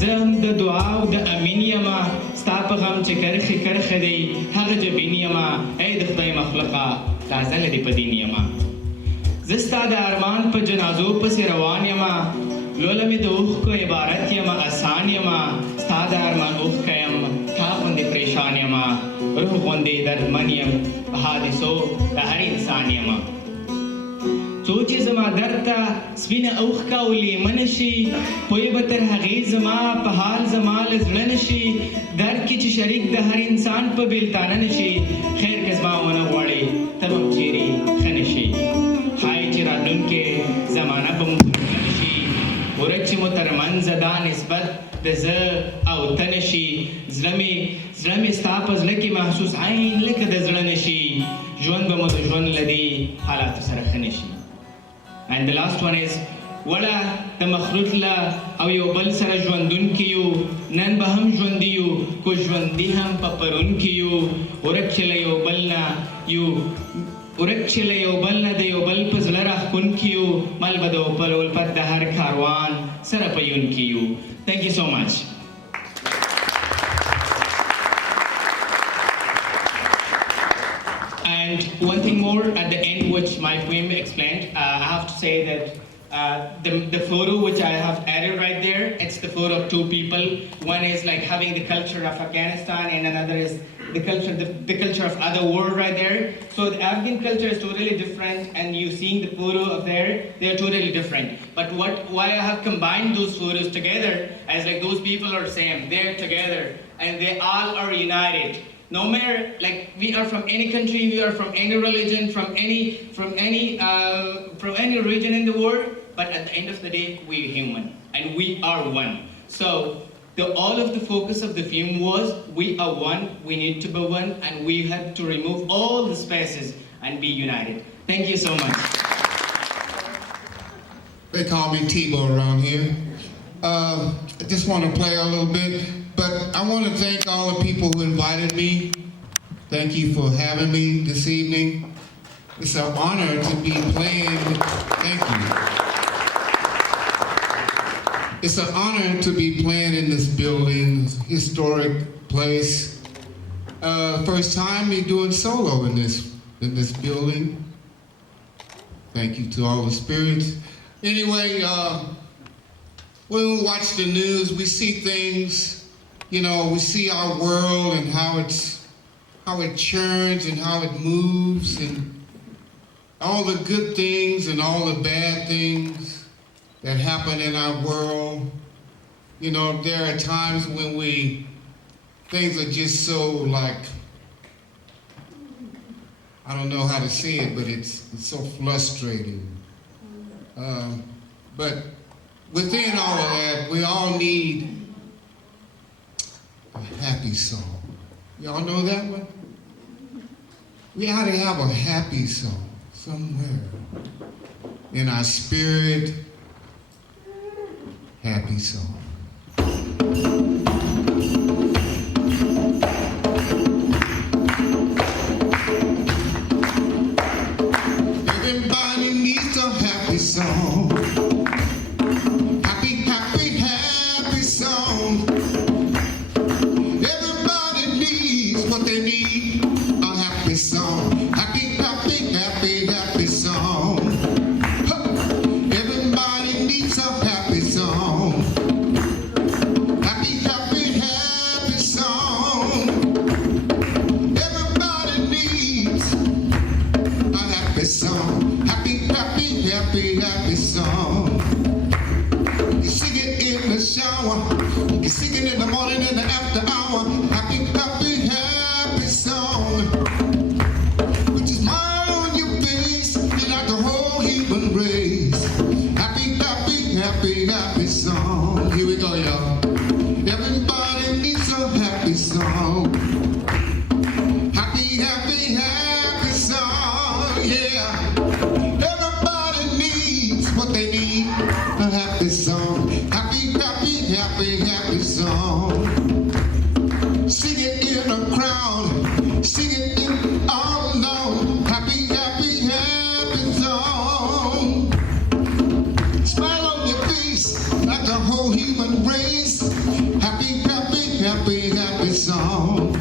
زه هم د دعا او د امین یمه، ستا په غم چې کرښې کرښه دی هغه جبین یمه، ای د خدای مخلوقه تازه له دې په دین یمه. زه ستا د ارمان په جنازو پسې روان یمه، لوله مې د اوښکو عبارت یمه، اسان یمه، ستا د ارمان اوښکه یم، تا غوندې پریشان یمه، روح غوندې دردمن یم، په حادثو د هر انسان یمه. څو چې زما درد ته سپینه اوښکه او لیمه شي، پوی به تر هغې زما په حال زما له زړه نه شي، درد کې چې شریک د هر انسان په بیلتانه نه شي، خیر که زما ونه غواړې ته به هم چیرې ښه نه شي، ښایي چې راتلونکې زمانه به مو نه شي، ورځ چې مو تر منځه دا نسبت د زه او ته نه شي، زړه مې ستا په زړه کې محسوس عین لکه د زړه نه شي، ژوند به مو د ژوند له دې حالاتو سره ښه نه شي. And the last one is وړه د مخلوق له او یو بل سره ژوندون کې یو، نن به هم ژوندي یو، کو ژوندي هم په پرون کې یو، ورک چې له یو بل نه یو Urachileo balnadeo balpazlara kunkiu malbado palol paddahar karwan sarapayunkiu. Thank you so much. And one thing more at the end, which my poem explained, I have to say that the photo which I have added right there, it's the photo of two people. One is like having the culture of Afghanistan, and another is the culture of other world right there. So the Afghan culture is totally different, and you seeing the photo of there, they're totally different. But why I have combined those photos together, as like those people are same, they're together, and they all are united. No matter, like, we are from any country, we are from any religion, from any region in the world, but at the end of the day, we're human, and we are one. So all of the focus of the film was, we are one, we need to be one, and we have to remove all the spaces and be united. Thank you so much. They call me Tebow around here. I just want to play a little bit, but I want to thank all the people who invited me. Thank you for having me this evening. It's an honor to be playing. Thank you. It's an honor to be playing in this building, historic place. First time me doing solo in this building. Thank you to all the spirits. Anyway, when we watch the news, we see things, you know, we see our world and how it churns and how it moves, and all the good things and all the bad things that happen in our world. You know, there are times when things are just so like, I don't know how to say it, but it's so frustrating. But within all of that, we all need a happy song. Y'all know that one? We ought to have a happy song somewhere in our spirit. Happy song. Everybody needs a happy song. Happy, happy, happy song. Everybody needs what they need, a happy song. Happy, happy, happy, happy song. Everybody needs a happy song. Happy, happy, happy song. Everybody needs a happy song. Happy, happy, happy, happy song. You sing it in the shower, you sing it in the morning and the after hour. Happy, happy, happy song. Which is smile on your face, you like the whole human race. Happy, happy, happy, happy song. Here we go, y'all. Everybody needs a happy song. Happy, happy, happy song, yeah. Everybody needs what they need, a happy song. Happy, happy, happy, happy song. Sing it in a crowd, sing it in all alone. Happy, happy, happy song. Smile on your face like the whole human race. Happy, happy, happy, happy song.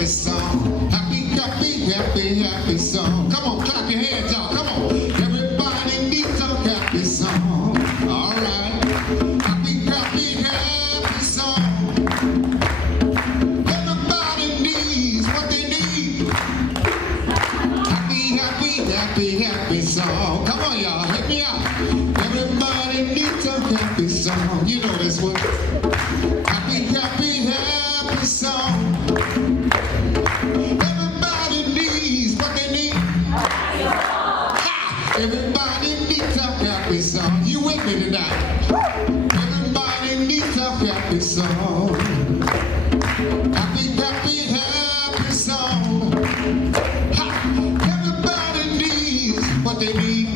happy song. Happy, happy, happy, happy song. Come on, clap your hands, y'all. Come on. Everybody needs a happy song. All right. Happy, happy, happy song. Everybody needs what they need. Happy, happy, happy, happy song. Come on, y'all. Hit me out. Everybody needs a happy song. You know this one. Happy, happy, happy song. Everybody needs what they need. Ha! Everybody needs a happy song. You with me tonight? Everybody needs a happy song. Happy, happy, happy song. Ha! Everybody needs what they need.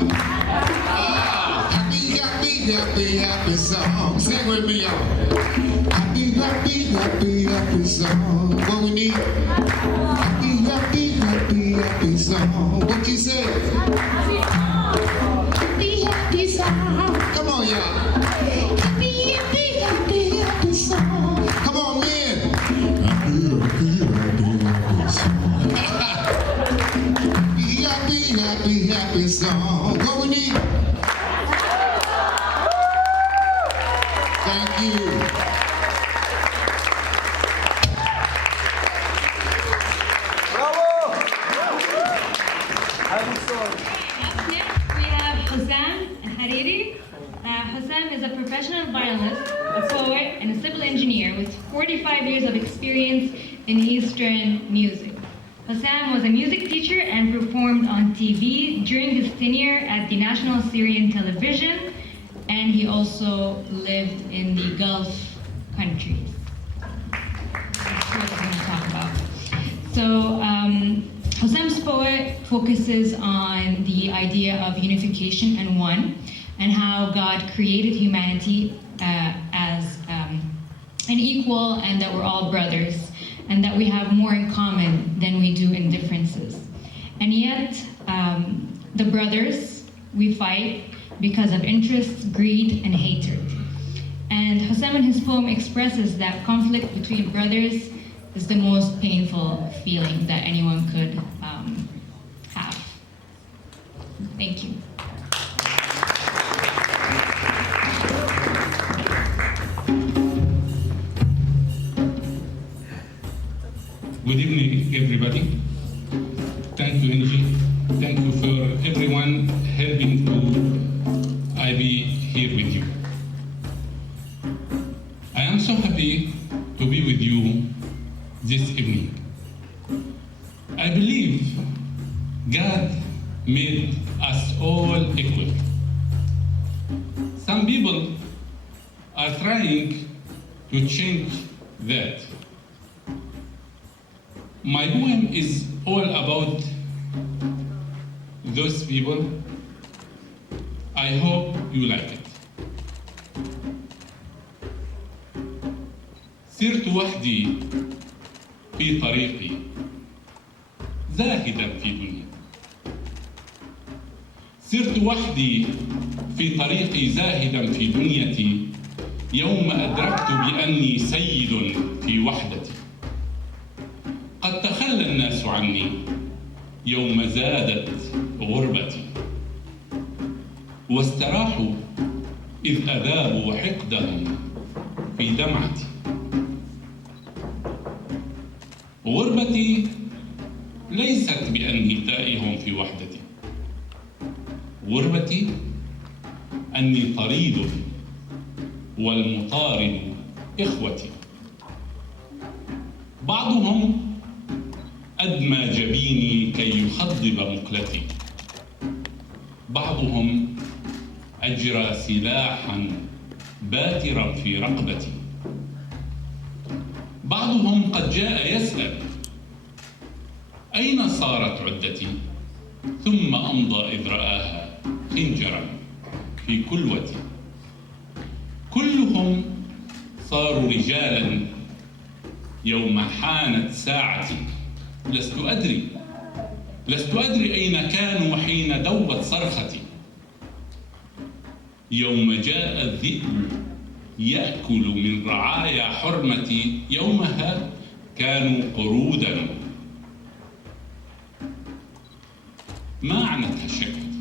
Happy, happy, happy, happy song. Sing with me, y'all. Happy, happy, happy, happy song. What we need? Happy, happy, happy, happy song. What you say? Happy, happy song. Come on, y'all. Happy, happy, happy, happy song. Come on, man. Happy, happy, happy, happy song. Happy, happy, happy, happy song. What we need? Thank you. Up next, we have Hussam Hariri. Hussam is a professional violinist, a poet, and a civil engineer with 45 years of experience in Eastern music. Hussam was a music teacher and performed on TV during his tenure at the National Syrian Television, and he also lived in the Gulf countries. That's what we're going to talk about. So, Hussam's poet focuses on the idea of unification and one, and how God created humanity as an equal, and that we're all brothers, and that we have more in common than we do in differences. And yet, the brothers, we fight because of interests, greed, and hatred. And Hussam in his poem expresses that conflict between brothers is the most painful feeling that anyone could have. Thank you. Good evening, everybody. Thank you, Angie. Thank you for everyone helping to I be here with you. I am so happy to be with you this evening. I believe God made us all equal. Some people are trying to change that. My poem is all about those people. I hope you like it. سرت وحدي في طريقي زاهدا في دنيا. سرت وحدي في طريقي زاهدا في دنيتي يوم أدركت بأني سيد في وحدتي. قد تخلى الناس عني يوم زادت غربتي واستراحوا إذ أذابوا حقدهم في دمعتي. غربتي ليست بأني تائه في وحدتي. غربتي أني طريد والمطارد إخوتي. بعضهم أدمى جبيني كي يخضب مقلتي. بعضهم أجرى سلاحا باترا في رقبتي. بعضهم قد جاء يسأل أين صارت عدتي، ثم أمضى إذ رآها خنجرا في كلوتي. كلهم صاروا رجالا يوم حانت ساعتي. لست أدري أين كانوا حين دوبت صرختي. يوم جاء الذئب يأكل من رعايا حرمتي، يومها كانوا قرودا. ما عنتها شكوتي.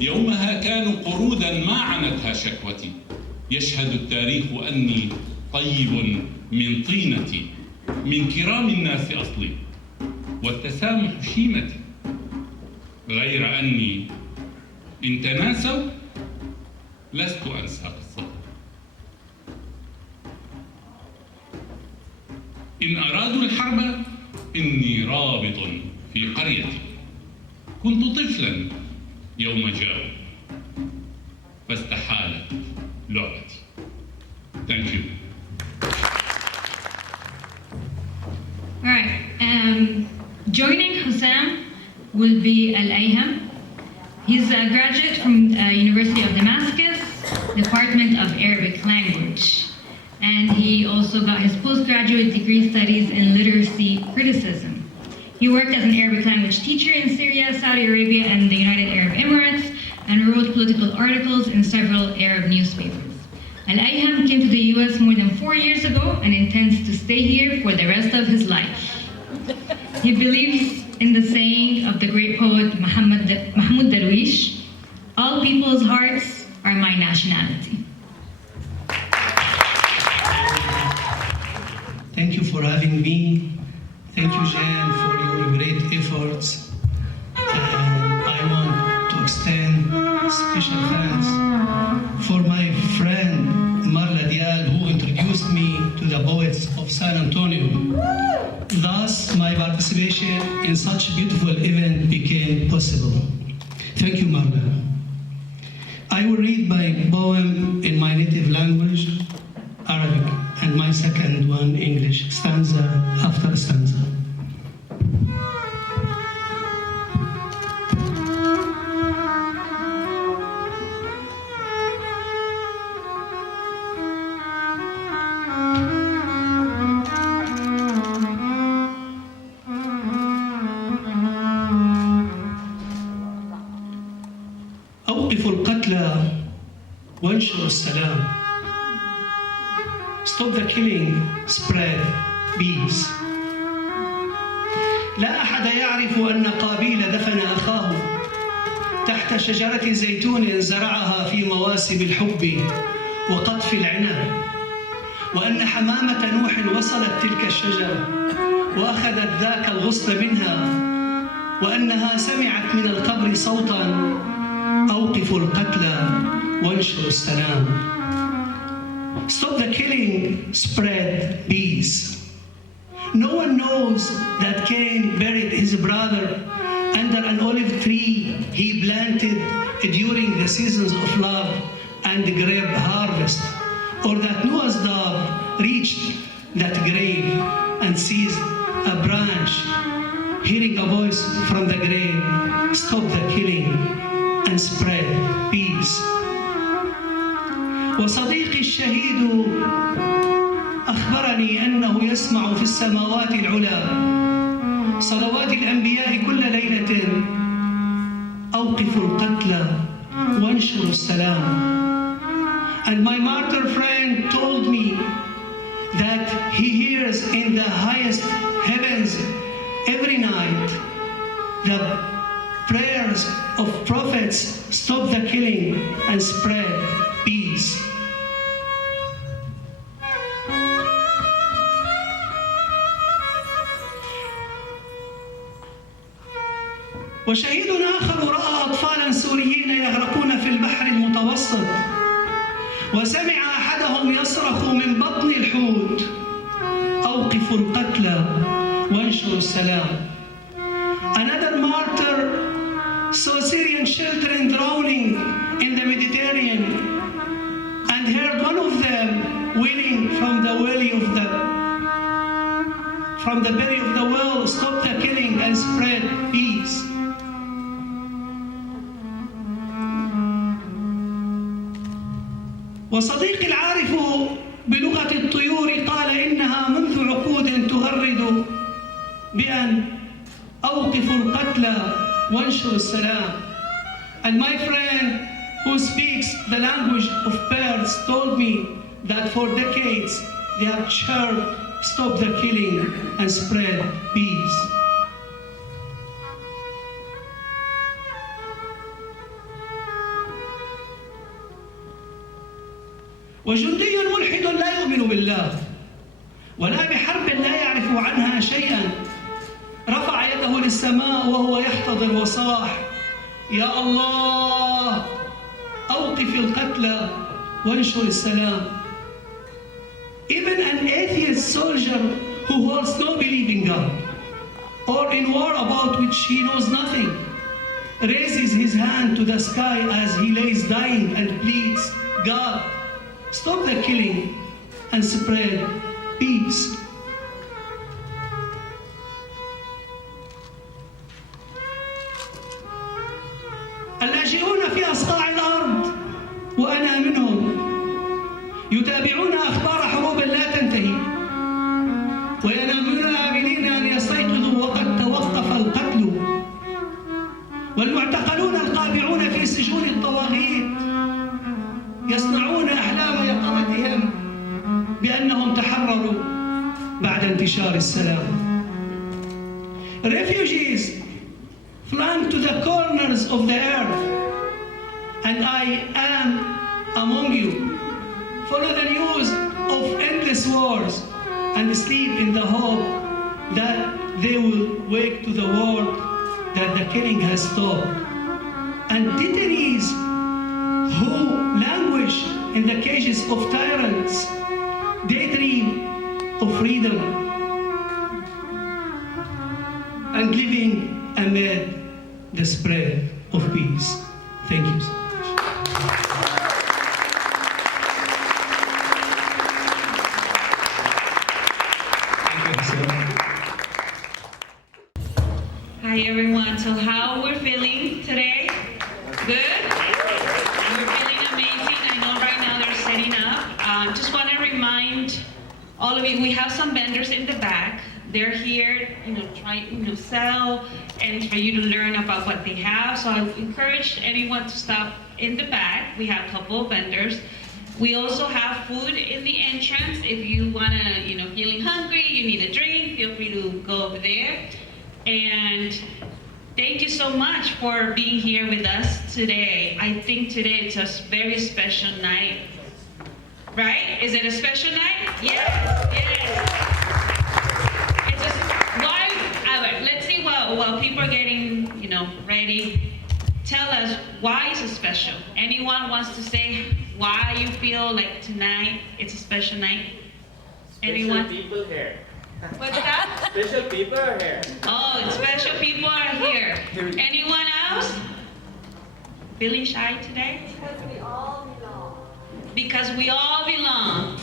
يومها كانوا قرودا ما عنتها شكوتي. يشهد التاريخ أني طيب من طينتي، من كرام الناس أصلي، والتسامح شيمتي. غير أني إن تناسوا لست أنسى قصتهم. إن أرادوا الحرب إني رابط في قريتي. كنت طفلا يوم جاءوا فاستحالت لعبتي. Thank you. All right. Joining Hussam will be Al-Ayham. He's a graduate from University of Damascus, Department of Arabic Language. And he also got his postgraduate degree studies in literacy criticism. He worked as an Arabic language teacher in Syria, Saudi Arabia, and the United Arab Emirates, and wrote political articles in several Arab newspapers. Al-Ayham came to the US more than 4 years ago and intends to stay here for the rest of his life. He believes in the saying of the great poet Mahmoud Darwish, "All people's hearts are my nationality." Thank you for having me. Thank you, Jan, for your great efforts. And I want to extend special thanks for my friend Marla Dial, who introduced me to the poets of San Antonio. Thus, my participation in such a beautiful event became possible. Thank you, Marla. I will read my poem in my native language, Arabic, and my second one, English, stanza after stanza. أوقفوا القتلى وانشروا السلام. Stop the killing, spread peace. لا أحد يعرف أن قابيل دفن أخاه تحت شجرة زيتون زرعها في مواسم الحب وقطف العنب، وأن حمامة نوح وصلت تلك الشجرة وأخذت ذاك الغصن منها، وأنها سمعت من القبر صوتا: أوقفوا القتلى وانشروا السلام. Stop the killing, spread peace. No one knows that Cain buried his brother under an olive tree he planted during the seasons of love and grape harvest, or that Noah's dove reached that grave and seized a branch, hearing a voice from the grave: stop the killing and spread peace. وصديقي الشهيد أخبرني أنه يسمع في السماوات العلى صلوات الأنبياء كل ليلة: أوقفوا القتلى وانشروا السلام. And my martyr friend told me that he hears in the highest heavens every night the prayers of prophets: stop the killing and spread peace. وشهيد آخر رأى أطفالا سوريين يغرقون في البحر المتوسط، وسمع أحدهم يصرخ من بطن الحوت: أوقفوا القتلى وانشروا السلام. Another martyr saw Syrian children drowning in the Mediterranean and heard one of them wailing from the belly of the well: stop the killing and spread peace. وصديقي العارف بلغة الطيور قال إنها منذ عقود تغرد بأن أوقفوا القتلى وانشروا السلام. And my friend who speaks the language of birds told me that for decades they have chirped stop the killing and spread peace. وجندي ملحد لا يؤمن بالله ولا بحرب لا يعرف عنها شيئا رفع يده للسماء وهو يحتضر وصاح: يا الله أوقف القتل وانشر السلام. Even an atheist soldier who holds no belief in God or in war about which he knows nothing raises his hand to the sky as he lays dying and pleads, God, stop the killing and spread peace. اللاجئون في أصقاع الأرض وأنا منهم يتابعون أخبار حروب لا تنتهي وينامون آملين أن يستيقظوا وقد توقف القتل والمعتقلون القابعون في سجون الطواغيت يصنعون أحلام يقظتهم بأنهم تحرروا بعد انتشار السلام. Refugees flung to the corners of the earth, and I am among you. Follow the news of endless wars and sleep in the hope that they will wake to the world that the killing has stopped. And detainees who languish in the cages of tyrants daydream of freedom and living amid the spread of peace. Thank you so much. Hi everyone. So how we're feeling today? Good? We're feeling amazing. I know right now they're setting up. Just want to remind all of you, we have some vendors in the back. They're here, trying to sell and for you to learn about what they have. So I encourage anyone to stop in the back. We have a couple of vendors. We also have food in the entrance. If you want to, feeling hungry, you need a drink, feel free to go over there. And thank you so much for being here with us today. I think today it's a very special night. Right? Is it a special night? Yes, yes. Let's see while people are getting, ready. Tell us why is it special? Anyone wants to say why you feel like tonight it's a special night? Anyone? Special people here. What's that? Special people are here. Oh, special people are here. Anyone else? Feeling shy today? Because we all belong. Because we all belong.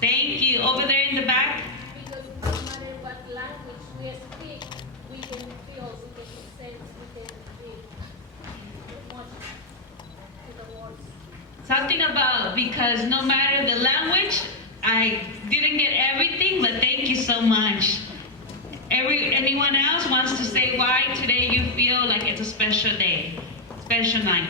Thank you. Over there in the back. Because no matter what language we speak, we can feel, we can sense, we can feel much to the words. Something about because no matter the language, I didn't get everything, but thank you so much. Anyone else wants to say why today you feel like it's a special day, special night?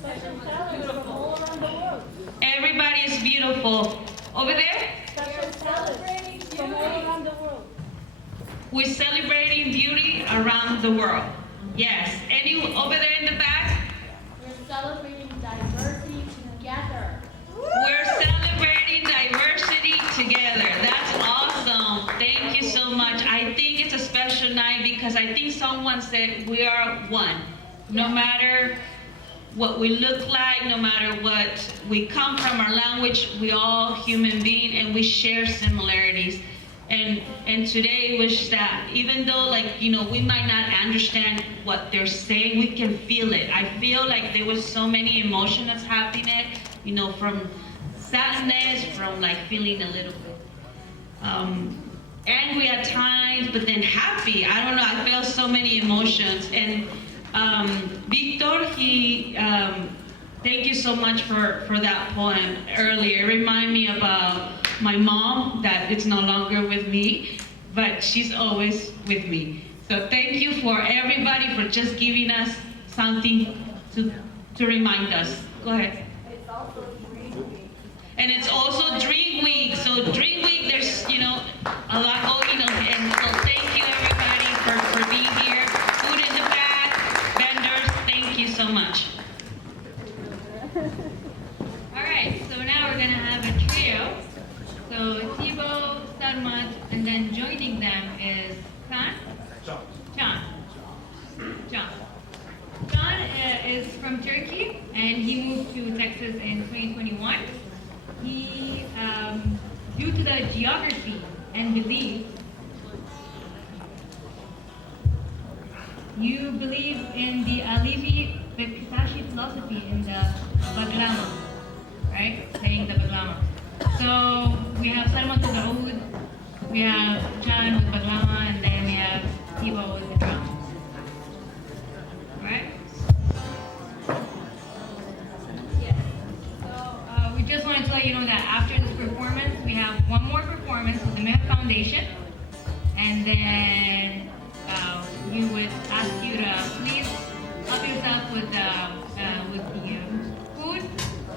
Special talents from all around the world. Everybody is beautiful. Over there? Special talents from all around the world. We're celebrating beauty around the world. Yes. Over there in the back? We're celebrating diversity together. We're celebrating diversity together. That's awesome. Thank you so much. I think it's a special night because I think someone said we are one. No matter what we look like, no matter what we come from, our language, we all human beings and we share similarities. And today wish that even though we might not understand what they're saying, we can feel it. I feel like there was so many emotions that's happening, from sadness, from feeling a little bit angry at times, but then happy. I don't know, I felt so many emotions. And Victor, thank you so much for that poem earlier. It reminded me about my mom that it's no longer with me, but she's always with me. So thank you for everybody for just giving us something to remind us. Go ahead. It's also Dream Week. And it's also Dream Week. So Dream Week, there's, John. John is from Turkey, and he moved to Texas in 2021. He, due to the geography and belief, you believe in the Alevi Bektashi philosophy in the Baglama, right? Playing the Baglama. So we have Salma to the oud, we have John with Baglama, and then we have Tiba with the drum. Right? Yes. So we just wanted to let you know that after this performance, we have one more performance with the Mehab Foundation, and then we would ask you to please help yourself with the food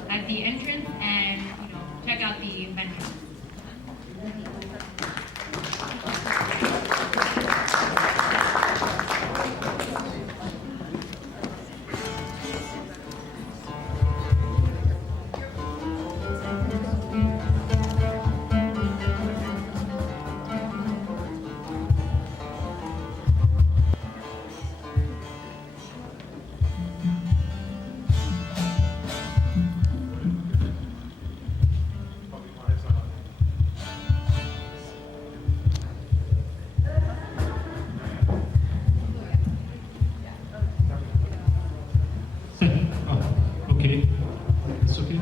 at the entrance, and check out the vendors. Okay. It's okay.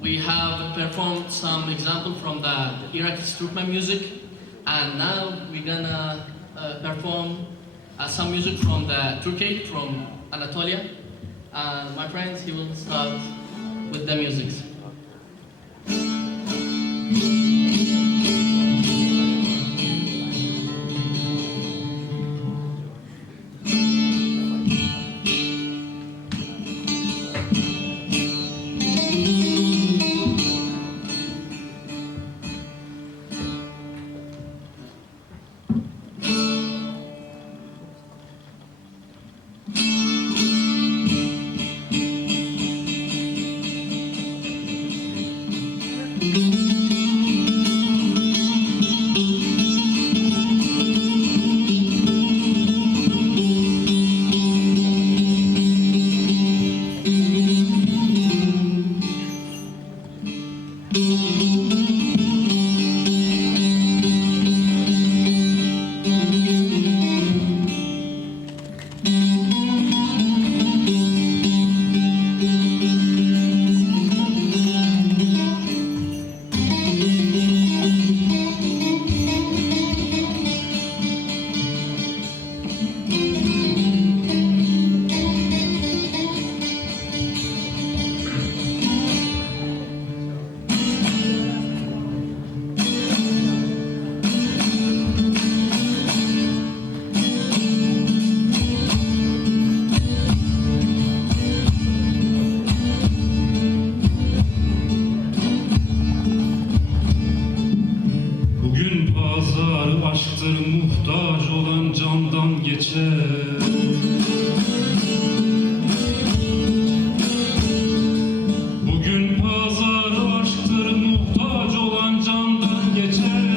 We have performed some example from the Iraqi Turkmen music, and now we're gonna perform some music from the Turkey, from Anatolia. And my friends, he will start with the music. aşktır muhtaç olan candan geçer. Bugün pazarı aşktır muhtaç olan candan geçer.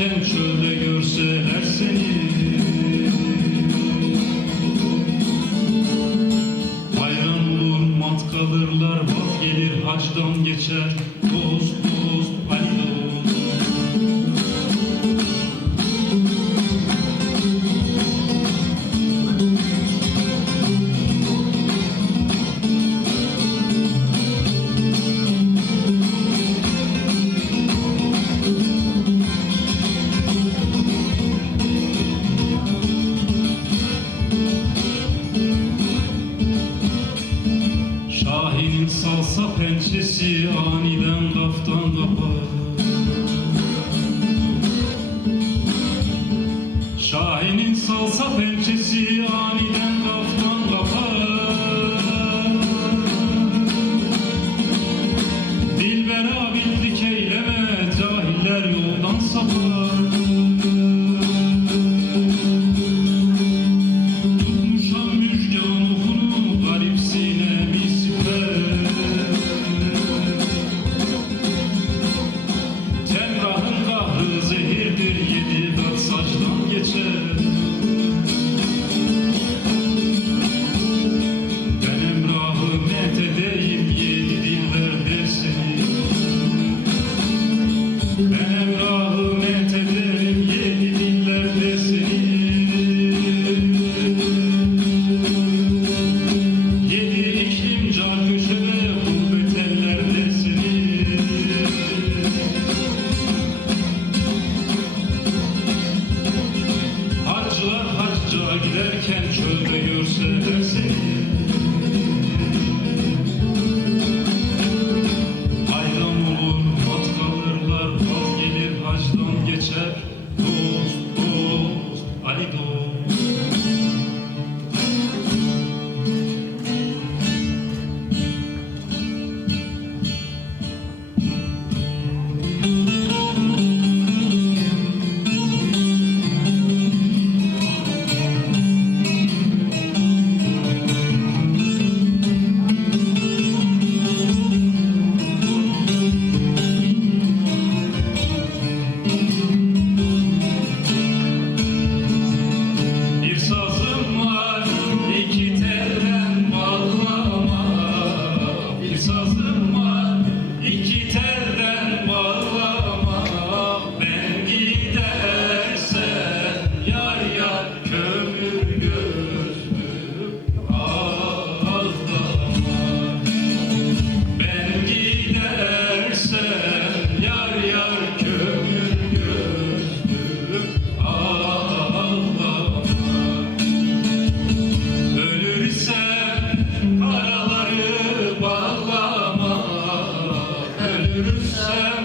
giderken çölde görseler seni. Hayran olur mat kalırlar, vaz gelir hacdan geçer. Dost dost Ali dost. Şahin'in salsa pençesi aniden kaftan kapar. Şahin'in salsa pençesi aniden kaftan kapar. Dilbera bildik eyleme, cahiller yoldan sapar. Tutmuşam müjgan okunu, garip sinemi siper. Temrahın kahrı zehirdir, yedi kat saçtan geçer. Ben emrahı met edeyim, yedi diller seni. Ben emrahı met ederim, yedi diller seni. Yedi iklim car köşede, gurbet ellerde seni. Hacılar hacca giderken çölde görseler seni. Hayran olur, mat kalırlar, vaz gelir hacdan geçer. Dost dost Ali dost. Bir sazım var, iki telden bağlama. Bir sazım var, iki telden bağlama. Ben gidersem yar yar kömür gözlüm ağlama. Ben gidersem yar yar kömür gözlüm ağlama. Ölürsem karaları bağlama. Ölürsem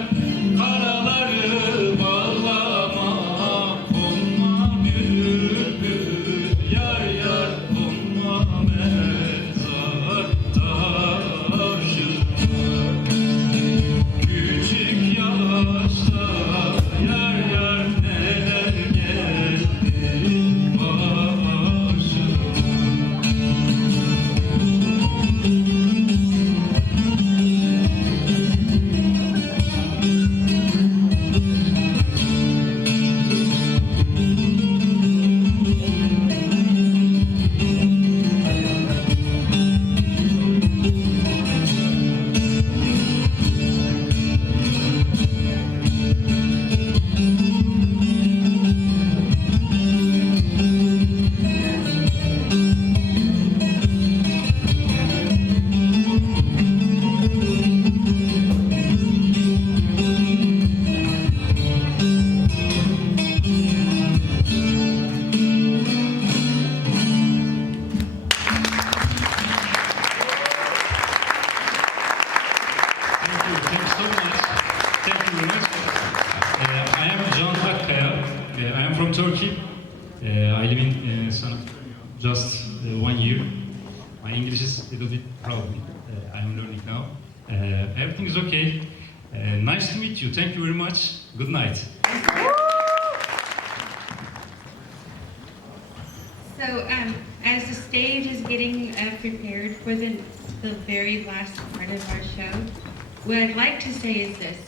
karaları bağlama. Konma bülbül yar yar, konma mezar taşına. Küçük yaşta yar yar neler geldi başıma. I am Can Akkaya. I am from Turkey. I live in San Antonio just 1 year. My English is a little bit problem. I am learning now. Everything is okay. Nice to meet you. Thank you very much. Good night. So, as the stage is getting prepared for the very last part of our show, what I'd like to say is this.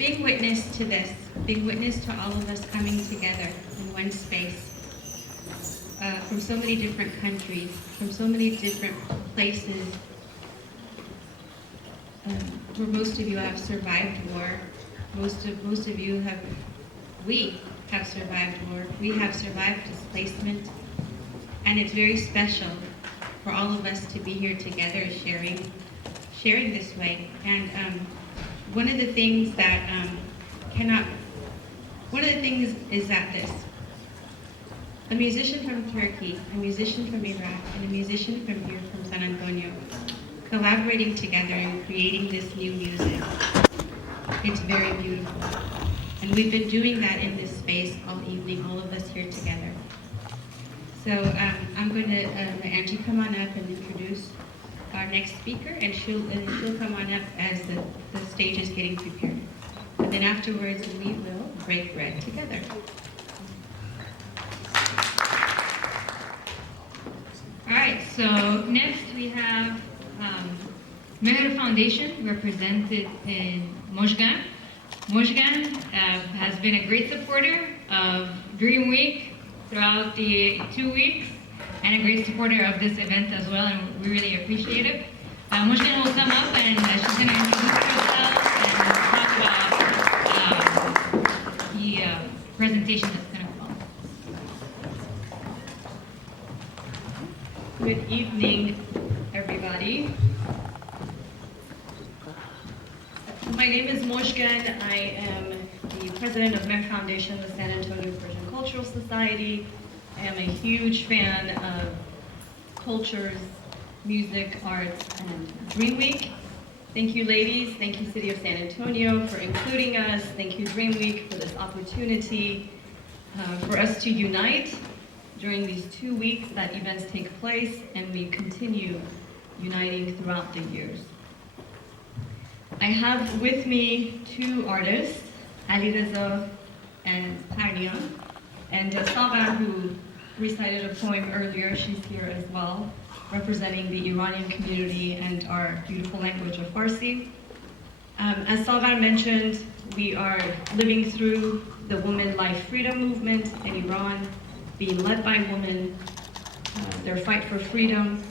being witness to this, being witness to all of us coming together in one space, from so many different countries, from so many different places, where most of you have survived war. Most of you have, we have survived war. We have survived displacement. And it's very special for all of us to be here together sharing this way. And one of the things that is that this. A musician from Turkey, a musician from Iraq, and a musician from here, from San Antonio, collaborating together and creating this new music. It's very beautiful. And we've been doing that in this space all evening, all of us here together. So I'm going to let Angie come on up and introduce our next speaker, and she'll come on up as the stage is getting prepared. And then afterwards, we will break bread together. All right, so next we have Mehr Foundation, represented in Mojgan. Mojgan has been a great supporter of Dream Week throughout the 2 weeks, and a great supporter of this event as well, and we really appreciate it. Mojgan will come up and she's going to introduce herself and talk about the presentation that's going to follow. Good evening, everybody. My name is Mojgan. I am the president of Mehr Foundation, the San Antonio Persian Cultural Society. I am a huge fan of cultures, music, arts, and Dream Week. Thank you, ladies. Thank you, City of San Antonio, for including us. Thank you, Dream Week, for this opportunity for us to unite during these 2 weeks that events take place, and we continue uniting throughout the years. I have with me 2 artists, Alireza and Parnian, and Sagar, who recited a poem earlier. She's here as well, representing the Iranian community and our beautiful language of Farsi. As Sagar mentioned, we are living through the Women Life Freedom movement in Iran, being led by women, their fight for freedom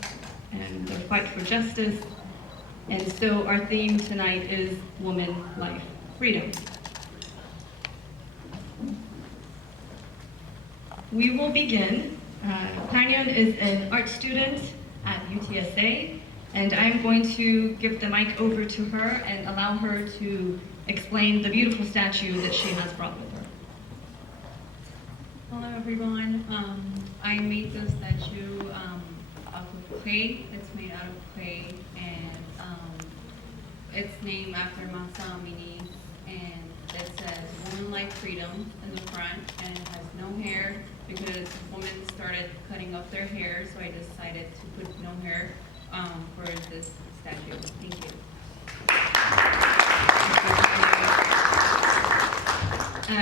and their fight for justice. And so our theme tonight is Woman, Life, Freedom. We will begin. Parnian is an art student at UTSA, and I'm going to give the mic over to her and allow her to explain the beautiful statue that she has brought with her. Hello everyone. I made this statue out of clay. It's made out of clay, and it's named after Mahsa Amini, and it says Woman Life Freedom in the front, and it has no hair because women started cutting off their hair, so I decided to put no hair for this statue. Thank you.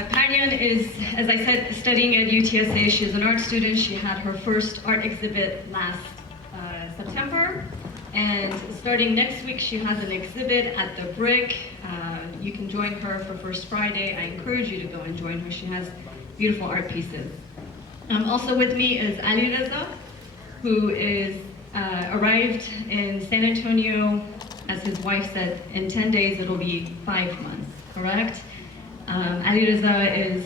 Parnian is, as I said, studying at UTSA. She's an art student. She had her first art exhibit last September. And starting next week, she has an exhibit at the Brick. You can join her for First Friday. I encourage you to go and join her. She has beautiful art pieces. Also with me is Alireza, who is arrived in San Antonio, as his wife said, in 10 days it'll be 5 months, correct? Alireza is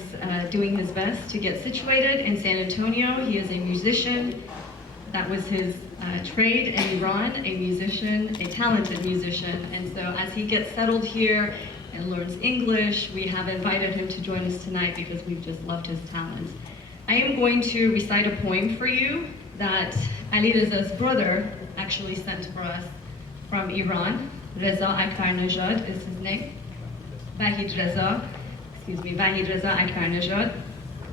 doing his best to get situated in San Antonio. He is a musician. That was his trade in Iran, a musician, a talented musician. And so as he gets settled here and learns English, we have invited him to join us tonight because we've just loved his talent. I am going to recite a poem for you that Alireza's brother actually sent for us from Iran. Reza Akbarnejad is his name. Vahid Reza Akbarnejad.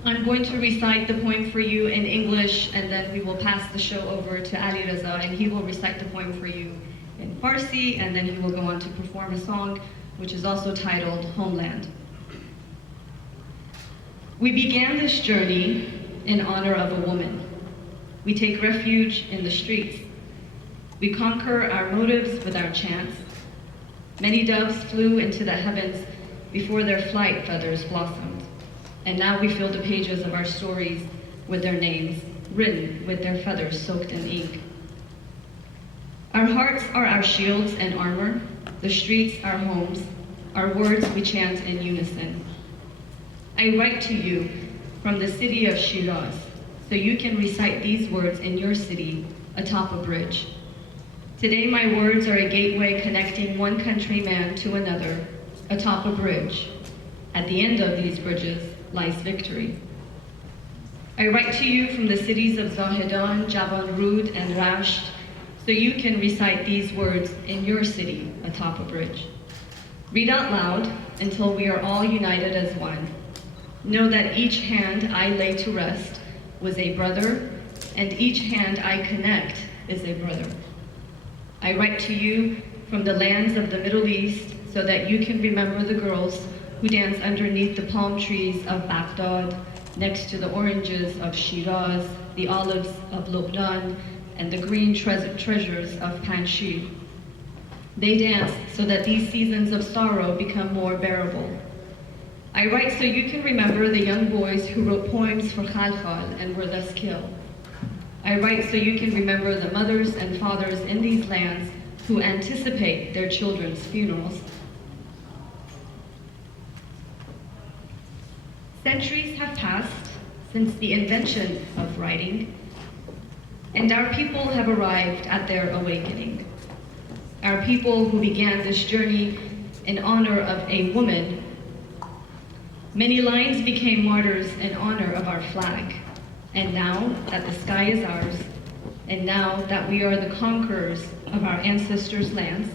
I'm going to recite the poem for you in English, and then we will pass the show over to Alireza, and he will recite the poem for you in Farsi, and then he will go on to perform a song which is also titled Homeland. We began this journey in honor of a woman. We take refuge in the streets. We conquer our motives with our chants. Many doves flew into the heavens, before their flight feathers blossomed. And now we fill the pages of our stories with their names, written with their feathers soaked in ink. Our hearts are our shields and armor, the streets our homes, our words we chant in unison. I write to you from the city of Shiraz, so you can recite these words in your city atop a bridge. Today my words are a gateway connecting one countryman to another atop a bridge. At the end of these bridges lies victory. I write to you from the cities of Zahedan, Javanrud, and Rasht, so you can recite these words in your city atop a bridge. Read out loud until we are all united as one. Know that each hand I lay to rest was a brother, and each hand I connect is a brother. I write to you from the lands of the Middle East so that you can remember the girls who dance underneath the palm trees of Baghdad, next to the oranges of Shiraz, the olives of Lebanon, and the green treasures of Panjshir. They dance so that these seasons of sorrow become more bearable. I write so you can remember the young boys who wrote poems for Khalkhal and were thus killed. I write so you can remember the mothers and fathers in these lands who anticipate their children's funerals. Centuries have passed since the invention of writing, and our people have arrived at their awakening. Our people who began this journey in honor of a woman. Many lines became martyrs in honor of our flag. And now that the sky is ours, and now that we are the conquerors of our ancestors' lands,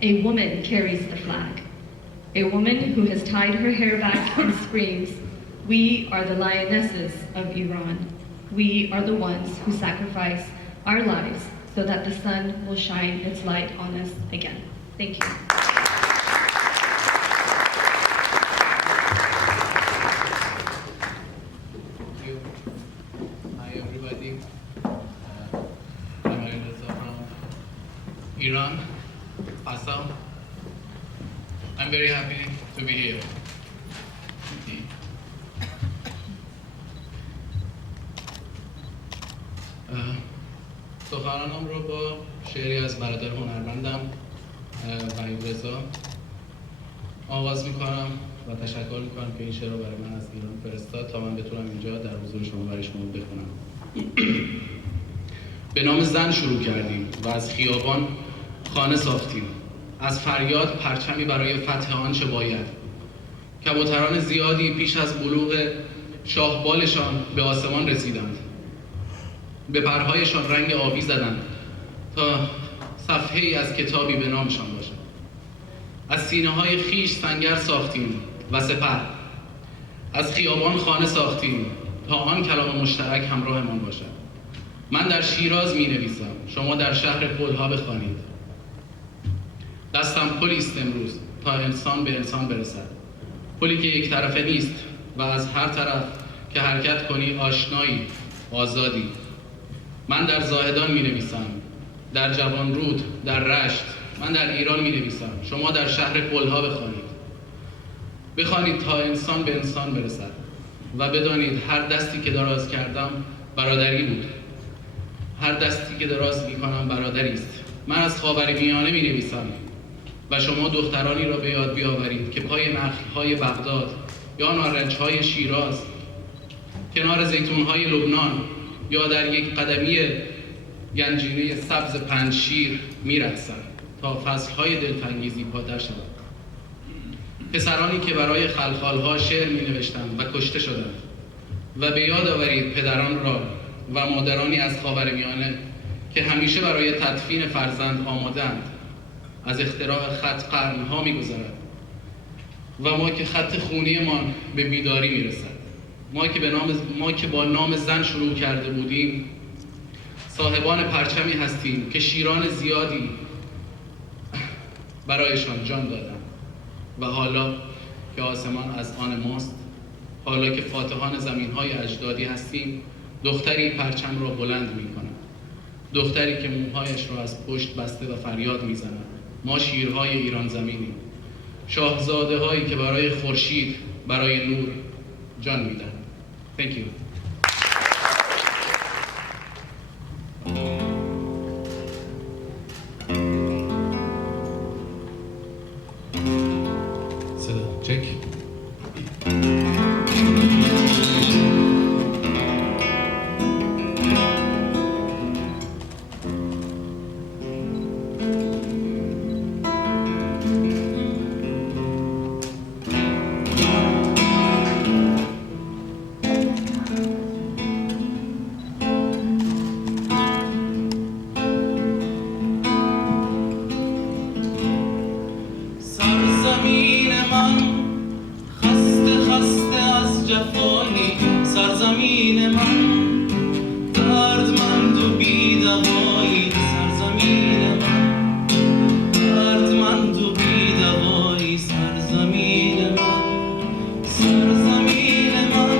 a woman carries the flag. A woman who has tied her hair back and screams, "We are the lionesses of Iran. We are the ones who sacrifice our lives so that the sun will shine its light on us again." Thank you. Hi everybody, I'm Reza from Iran, Assam. I'm very happy to be here. سخنرانم رو با شعری از برادر هنرمندم وحید رضا آغاز میکنم و تشکر میکنم که این شعر رو برای من از ایران فرستاد تا من بتونم اینجا در حضور شما برای شما بخونم. به نام زن شروع کردیم و از خیابان خانه ساختیم. از فریاد پرچمی برای فتح آنچه باید. کبوتران زیادی پیش از بلوغ شاهبالشان به آسمان رسیدند. به پرهایشان رنگ آبی زدند تا صفحه‌ای از کتابی به نامشان باشد. از سینه‌های خیش سنگر ساختیم و سپر از خیابان خانه ساختیم تا آن کلام مشترک همراهمان باشد. من در شیراز می‌نویسم، شما در شهر پل‌ها بخوانید. دستم پلی است امروز تا انسان به انسان برسد. پلی که یک طرفه نیست و از هر طرف که حرکت کنی آشنایی، آزادی. من در زاهدان می‌نویسم، در جوانرود، در رشت. من در ایران می‌نویسم، شما در شهر پل‌ها بخوانید. بخوانید تا انسان به انسان برسد و بدانید هر دستی که دراز کردم برادری بود. هر دستی که دراز می‌کنم برادری است. من از خاورمیانه می‌نویسم و شما دخترانی را به یاد بیاورید که پای نخل‌های بغداد یا نارنج‌های شیراز، کنار زیتون‌های لبنان یا در یک قدمی گنجینه سبز پنجشیر می‌رقصند تا فصل‌های دلتنگیزی پادر شود. پسرانی که برای خلخال‌ها شعر می‌نوشتند و کشته شدند و به یاد آورید پدران را و مادرانی از خاورمیانه که همیشه برای تدفین فرزند آماده‌اند. از اختراع خط قرن‌ها می‌گذرد و ما که خط خونی‌مان به بیداری می‌رسد. ما که با نام زن شروع کرده بودیم صاحبان پرچمی هستیم که شیران زیادی برایشان جان دادند و حالا که آسمان از آن ماست، حالا که فاتحان زمین‌های اجدادی هستیم، دختری پرچم را بلند می‌کند. دختری که موهایش را از پشت بسته و فریاد می‌زند. ما شیرهای ایران زمینیم. شاهزاده هایی که برای خورشید، برای نور جان میدن. Thank you. Check. سرزمین من خسته خسته از جفایی، سرزمین من دردمند و بی‌دوایی، سرزمین من دردمند و بی‌دوایی، سرزمین من، سرزمین من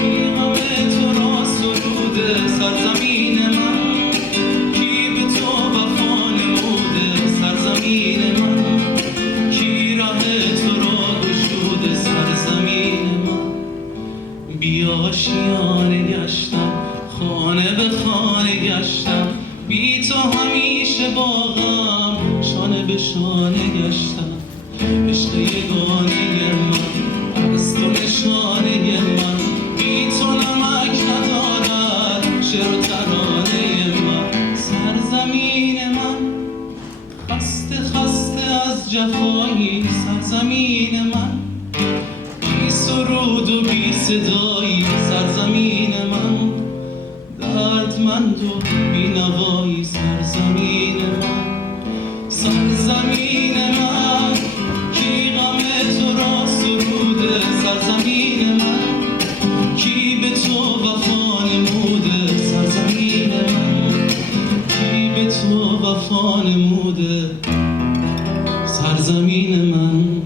بی غم تو را سروده، سرزمین من کی به تو وفا نموده، سرزمین من کی راه تو را گشوده، سرزمین من بی آشیانه گشتم، خانه به خانه گشتم، بی تو همیشه با غم شانه به شانه گشتم، عشق یگانه من از تو نشانه من، بی تو نمک ندارد شعر و ترانه من، سرزمین من خسته خسته از جفایی، سرزمین من بی سرود و بی صدایی، سرزمین من دردمند و بی نوایی، سرزمین من، سرزمین من کی غم تو را سروده، سرزمین من کی به تو وفا نموده، سرزمین من کی به تو وفا نموده، سرزمین من.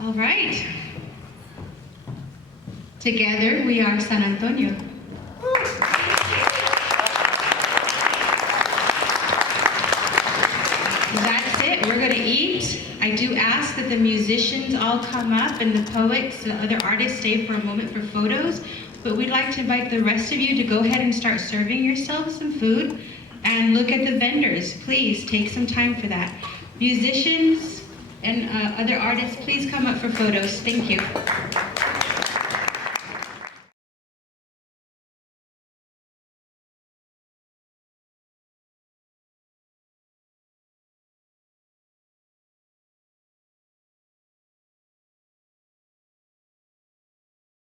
All right. Together we are San Antonio. That's it. We're going to eat. I do ask that the musicians all come up and the poets, the other artists stay for a moment for photos. But we'd like to invite the rest of you to go ahead and start serving yourselves some food and look at the vendors. Please take some time for that. Musicians and other artists, please come up for photos. Thank you.